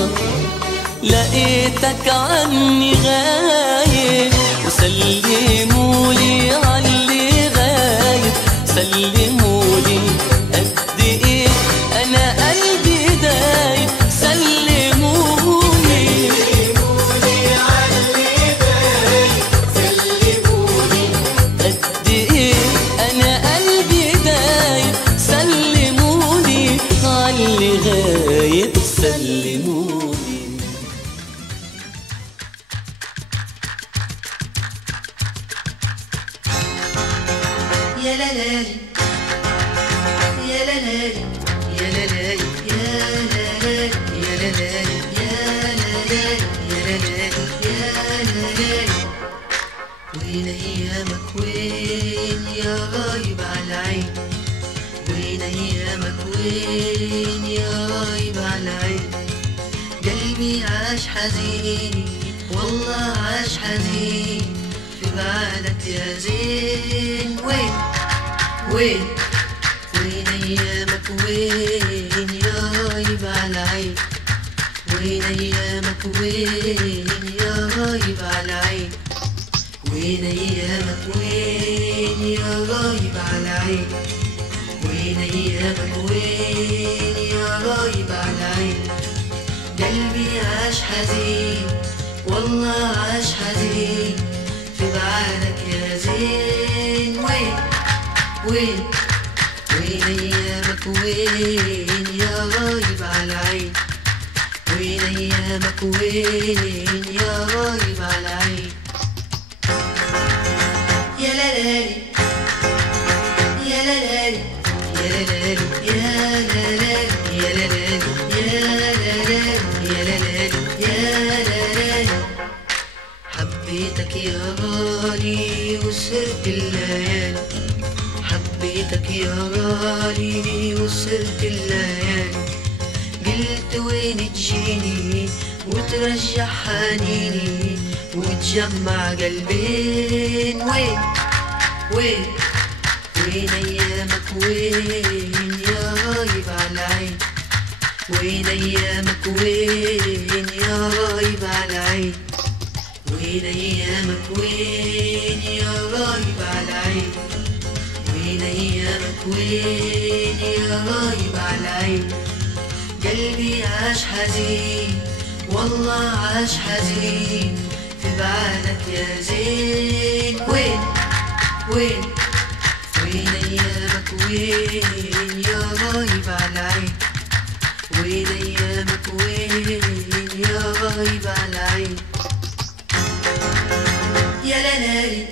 لقيتك عني غايب. وسلمولي عاللي غايب، سلمولي قد ايه انا قلبي دايب. سلمولي عاللي غايب، سلمولي قد ايه انا قلبي دايب. سلمولي عاللي غايب، سلمولي. لالي يا لالي يا لالي يا لالي يا لالي يا لالي يا لالي يا لالي وين ايامك وين يا غايب على العين وين ايامك وين يا غايب على العين قلبي عاش حزين والله عاش حزين في بعدك يا زين وين وين وين ايامك وين يا غايب على العين وين ايامك وين يا غايب على العين وين ايامك وين يا غايب على العين وين ايامك وين يا غايب على العين قلبي عاش حزين والله عاش حزين في بعدك يا زين وين وين وين ايامك وين يا غايب على العين وين ايامك وين يا غايب على العين يا لالي يا لالي يا لالي يا لالي يا لالي يا لالي يا لالي يا لالي حبيتك يا غالي وسهرت الليالي حبيتك يا غالي وسهرت الليالي قلت وين تجيني وترجع حنيني وتجمع قلبين وين وين وين ايامك وين يا غايب على العين وين ايامك وين يا غايب على العين وين ايامك وين يا غايب على العين وين ايامك وين يا غايب على العين قلبي عاش حزين والله عاش حزين في بعدك يا زين وين وين وين ايامك وين يا غايب على العين وين ايامك وين يا غايب على العين يا لالي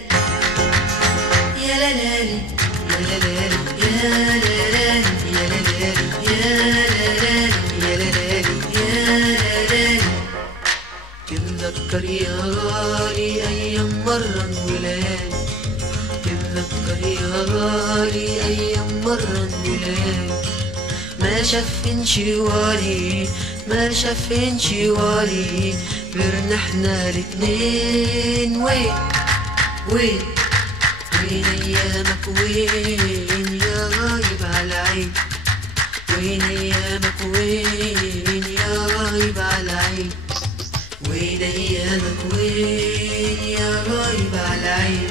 يا لالي يا لالي يا لالي يا لالي يا لالي يا لالي يا لالي تتذكر يا غالي ايام مرن وليالي تتذكر يا غالي ايام مرن وليالي ما شافن شوالي ما شافن شوالي غيرنا احنا الاتنين وين وين وين ايامك وين يا غايب على العين وين ايامك وين يا غايب على العين وين ايامك وين يا غايب على العين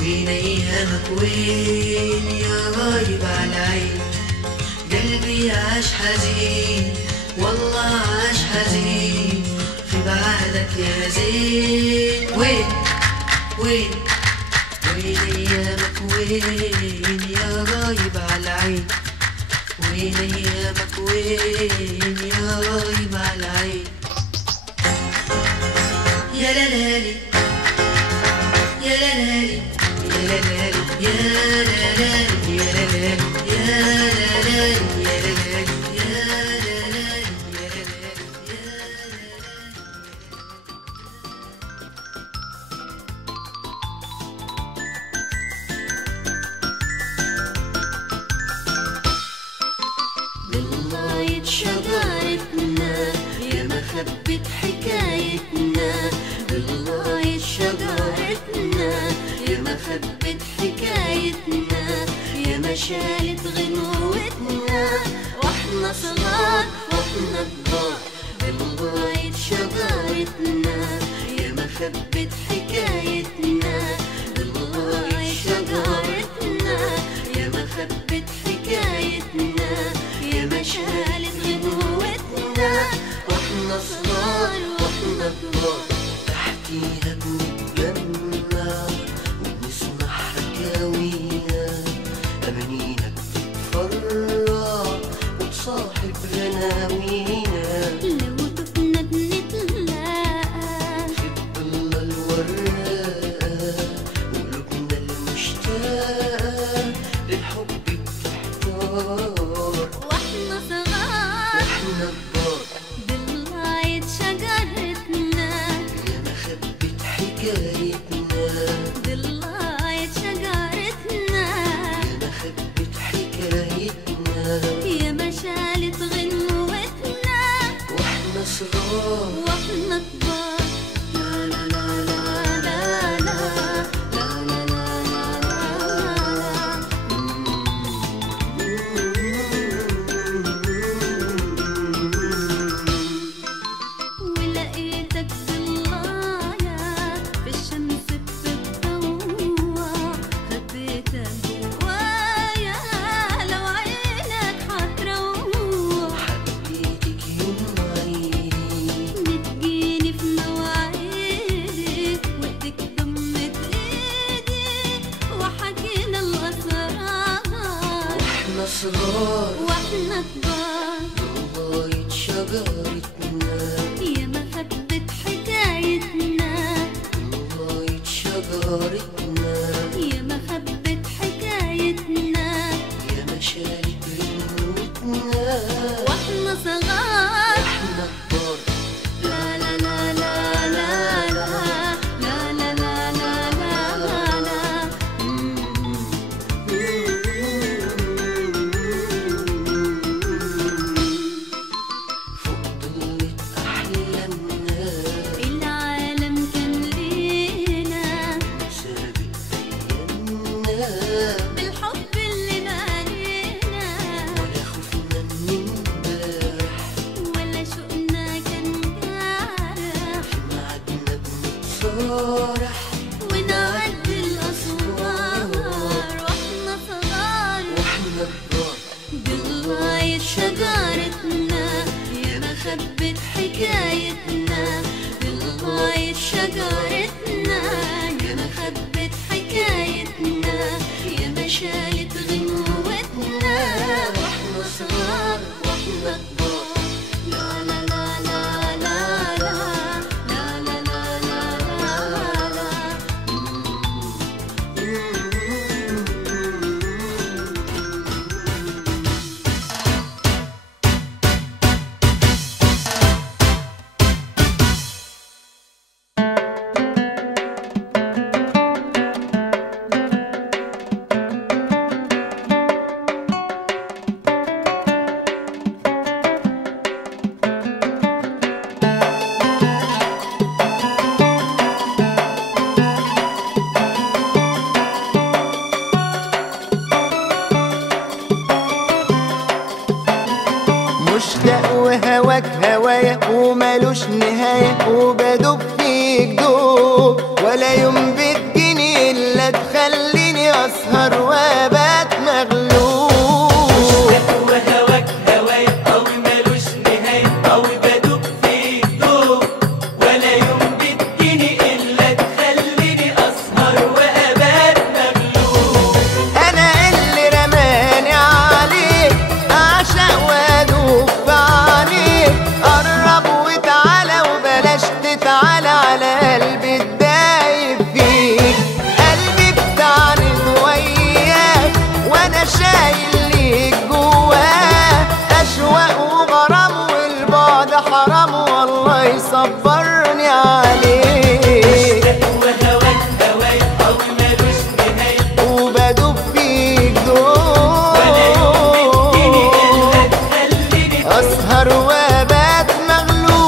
وين ايامك وين يا غايب على العين قلبي عاش حزين والله عاش حزين في بعدك يا زين وين وين وين ايامك وين يا غايب على العين وين ايامك وين يا غايب على العين يا لالي يا لالي يا لالي يا لالي يا لالي يا لالي يا لالي يا بالغاية شجرتنا يا ما خبت حكايتنا بالغاية شجرتنا يا ما خبت حكايتنا يا ما شالت غنوتنا واحنا صغار واحنا كبار بالغاية شجرتنا يا ما خبت حكايتنا بالغاية شجرتنا يا ما خبت حكايتنا يا ما شالت غنوتنا واحنا صغار واحنا كبار تحكيها بنتجمع ونسمع حكاوينا أمانينا بتتفرع وتصاحب غناوينا لو تبنا بنتلاقى في الضلة الوراقة وقلوبنا المشتاقة صغار واحنا كبار لغاية شجرتنا يا محبة حكايتنا لغاية شجرتنا يا محبة حكايتنا يا مشارك غنوتنا واحنا صغار واحنا كبار لا لا لا لا لا لا لا لا لا لا لا فوق ضلة أحلامنا العالم كان لينا سابق أيامنا بالحب اللي مالينا ولا خوفنا من امبارح ولا شوقنا كان جارح معدنا بنتصارح ونعدي الأسوار واحنا صغار واحنا كبار ضلة شجرتنا يا مخبة حكايتنا ضلة شجرتنا يا مخبة حكايتنا يا مشالة غنوتنا واحنا صغار واحنا كبار لا لا لا لا لا لا لا لا لا لا لا مشتاق وهواك هوايا ومالوش نهاية وبدوب فيك دوب ولا يوم بتجيني إلا تخليني أسهر وأبات مغلوب وهواك هوايا قوي مالوش نهاية قوي بدوب فيك دوب ولا يوم بتجيني إلا تخليني أسهر وأبات مغلوب أنا اللي رماني عليك أعشق وأدوب في عينيك قرب وتعالى وبلاش تتعالى على قلبي الدايب فيك قلبي بتعرض وياك وأنا شايل ليك جواه أشواق وغرام والبعد حرام والله يصبرني عليك وهواك هوايا قوي مالوش نهاية وبدوب فيك ولا يوم بتجيني إلا دول تخليني أسهر وأبات مغلوب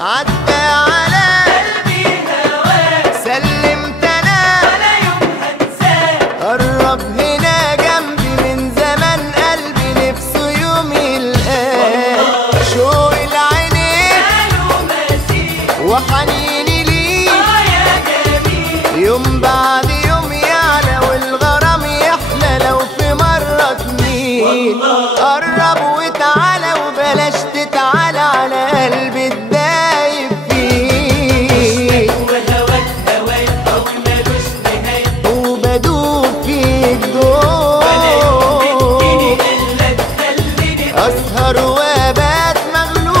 عدى على قلبي هواك سلمت أنا ولا يوم هنساك قرب هنا جنبي من زمان قلبي نفسه يوم يلقاك شوق العينين قالوا مسيك وحنيني ليك يا جميل يوم بعد يوم يعلى والغرام يحلى لو في مرة تميل قرب وتعالى وبلاش تتعالى على قلبي الدايب فيك وهواك هوايا قوي مالوش نهاية وبدوب فيك ولا يوم بتجيني دول إلا تخليني أسهر وأبات مغلوب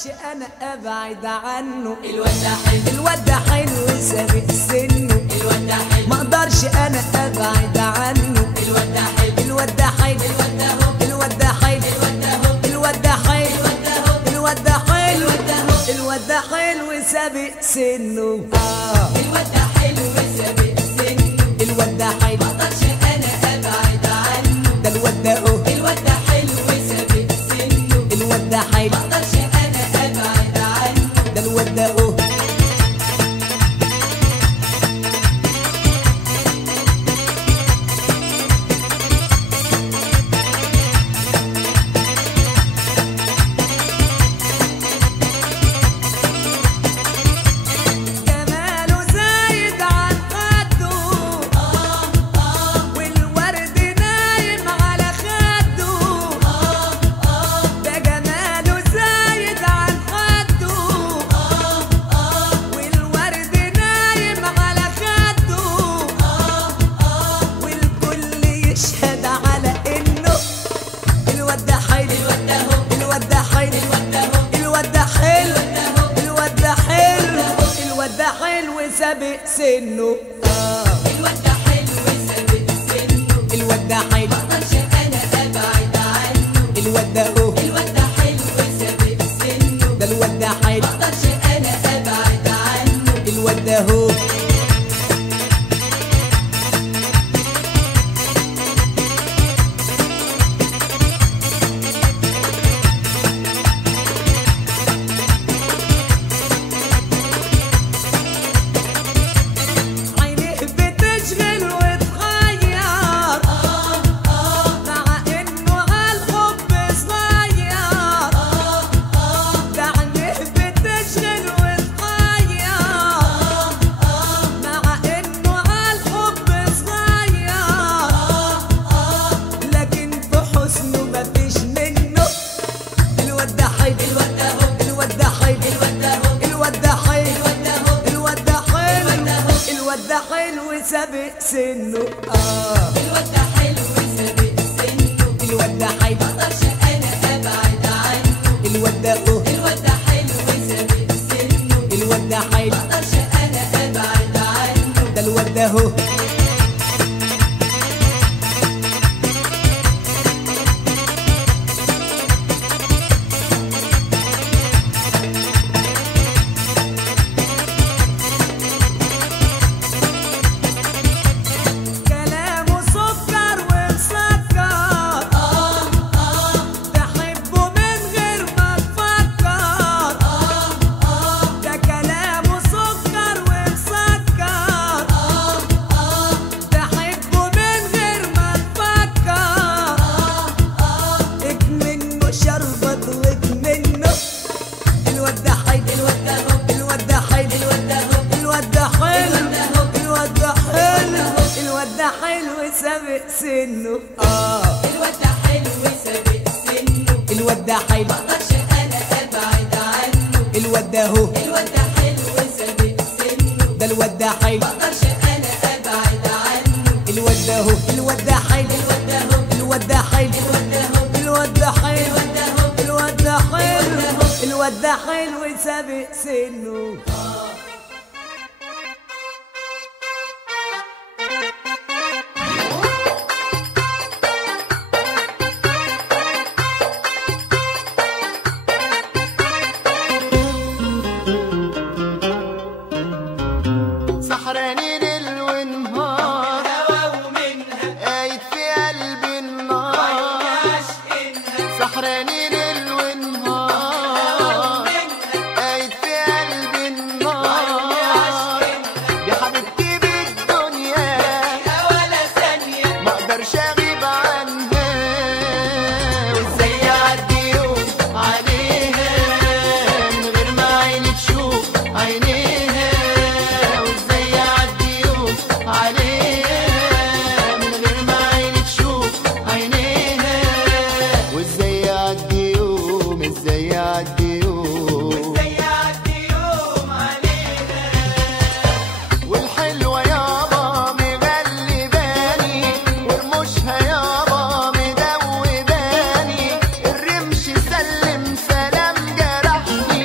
مقدرش انا ابعد عنه. الواد ده حلو، الواد ده حلو سابق سنه. الواد ده حلو، مقدرش انا ابعد عنه. الواد ده حلو، الواد ده حلو، الواد ده حلو، الواد ده حلو، الواد ده حلو، الواد ده حلو سابق سنه. الواد ده حلو سابق سنه. الواد ده حلو، مقدرش انا ابعد عنه. ده الواد ده اهو، الواد ده حلو سابق سنه. الواد ده حلو، مقدرش انا ابعد عنه. ده الواد ده اهو. سابق سنه. الواد ده حلو سابق سنه. الواد ده حلو، مقدرش انا ابعد عنه. الواد ده اهو، الواد ده حلو سابق سنه. ده الواد ده حلو، مقدرش انا ابعد عنه. الواد ده اهو. سابق سنه. الواد ده حلو سابق سنه. الواد ده حلو، مقدرش انا ابعد عنه. الواد ده اهو، الواد ده حلو سابق سنه. الواد ده حلو، مقدرش انا ابعد عنه. ده الواد ده اهو. سابق سنه. الواد ده حلو سابق سنه. الواد ده حلو، مقدرش انا ابعد عنه. الواد ده اهو، الواد ده حلو سابق سنه. ده الواد ده حلو، مقدرش انا ابعد عنه. الواد ده اهو، الواد ده حلو، الواد ده حلو، الواد ده حلو، الواد ده حلو، الواد ده حلو سابق سنه. سحراني ليل ونهار، قايد في قلبي النار. سحراني ليل ونهار، قايد في قلبي النار. دي حبيبتي بالدنيا ولا ثانية، مقدرش اغيب عنها. وازاي يعدي يوم عليها من غير ما عيني تشوف عينيها. والحلوة يابا مغلباني، ورموشها يابا مدوباني. الرمش سلم سلام جرحني،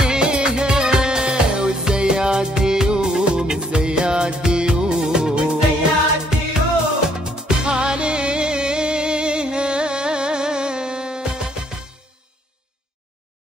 عينيك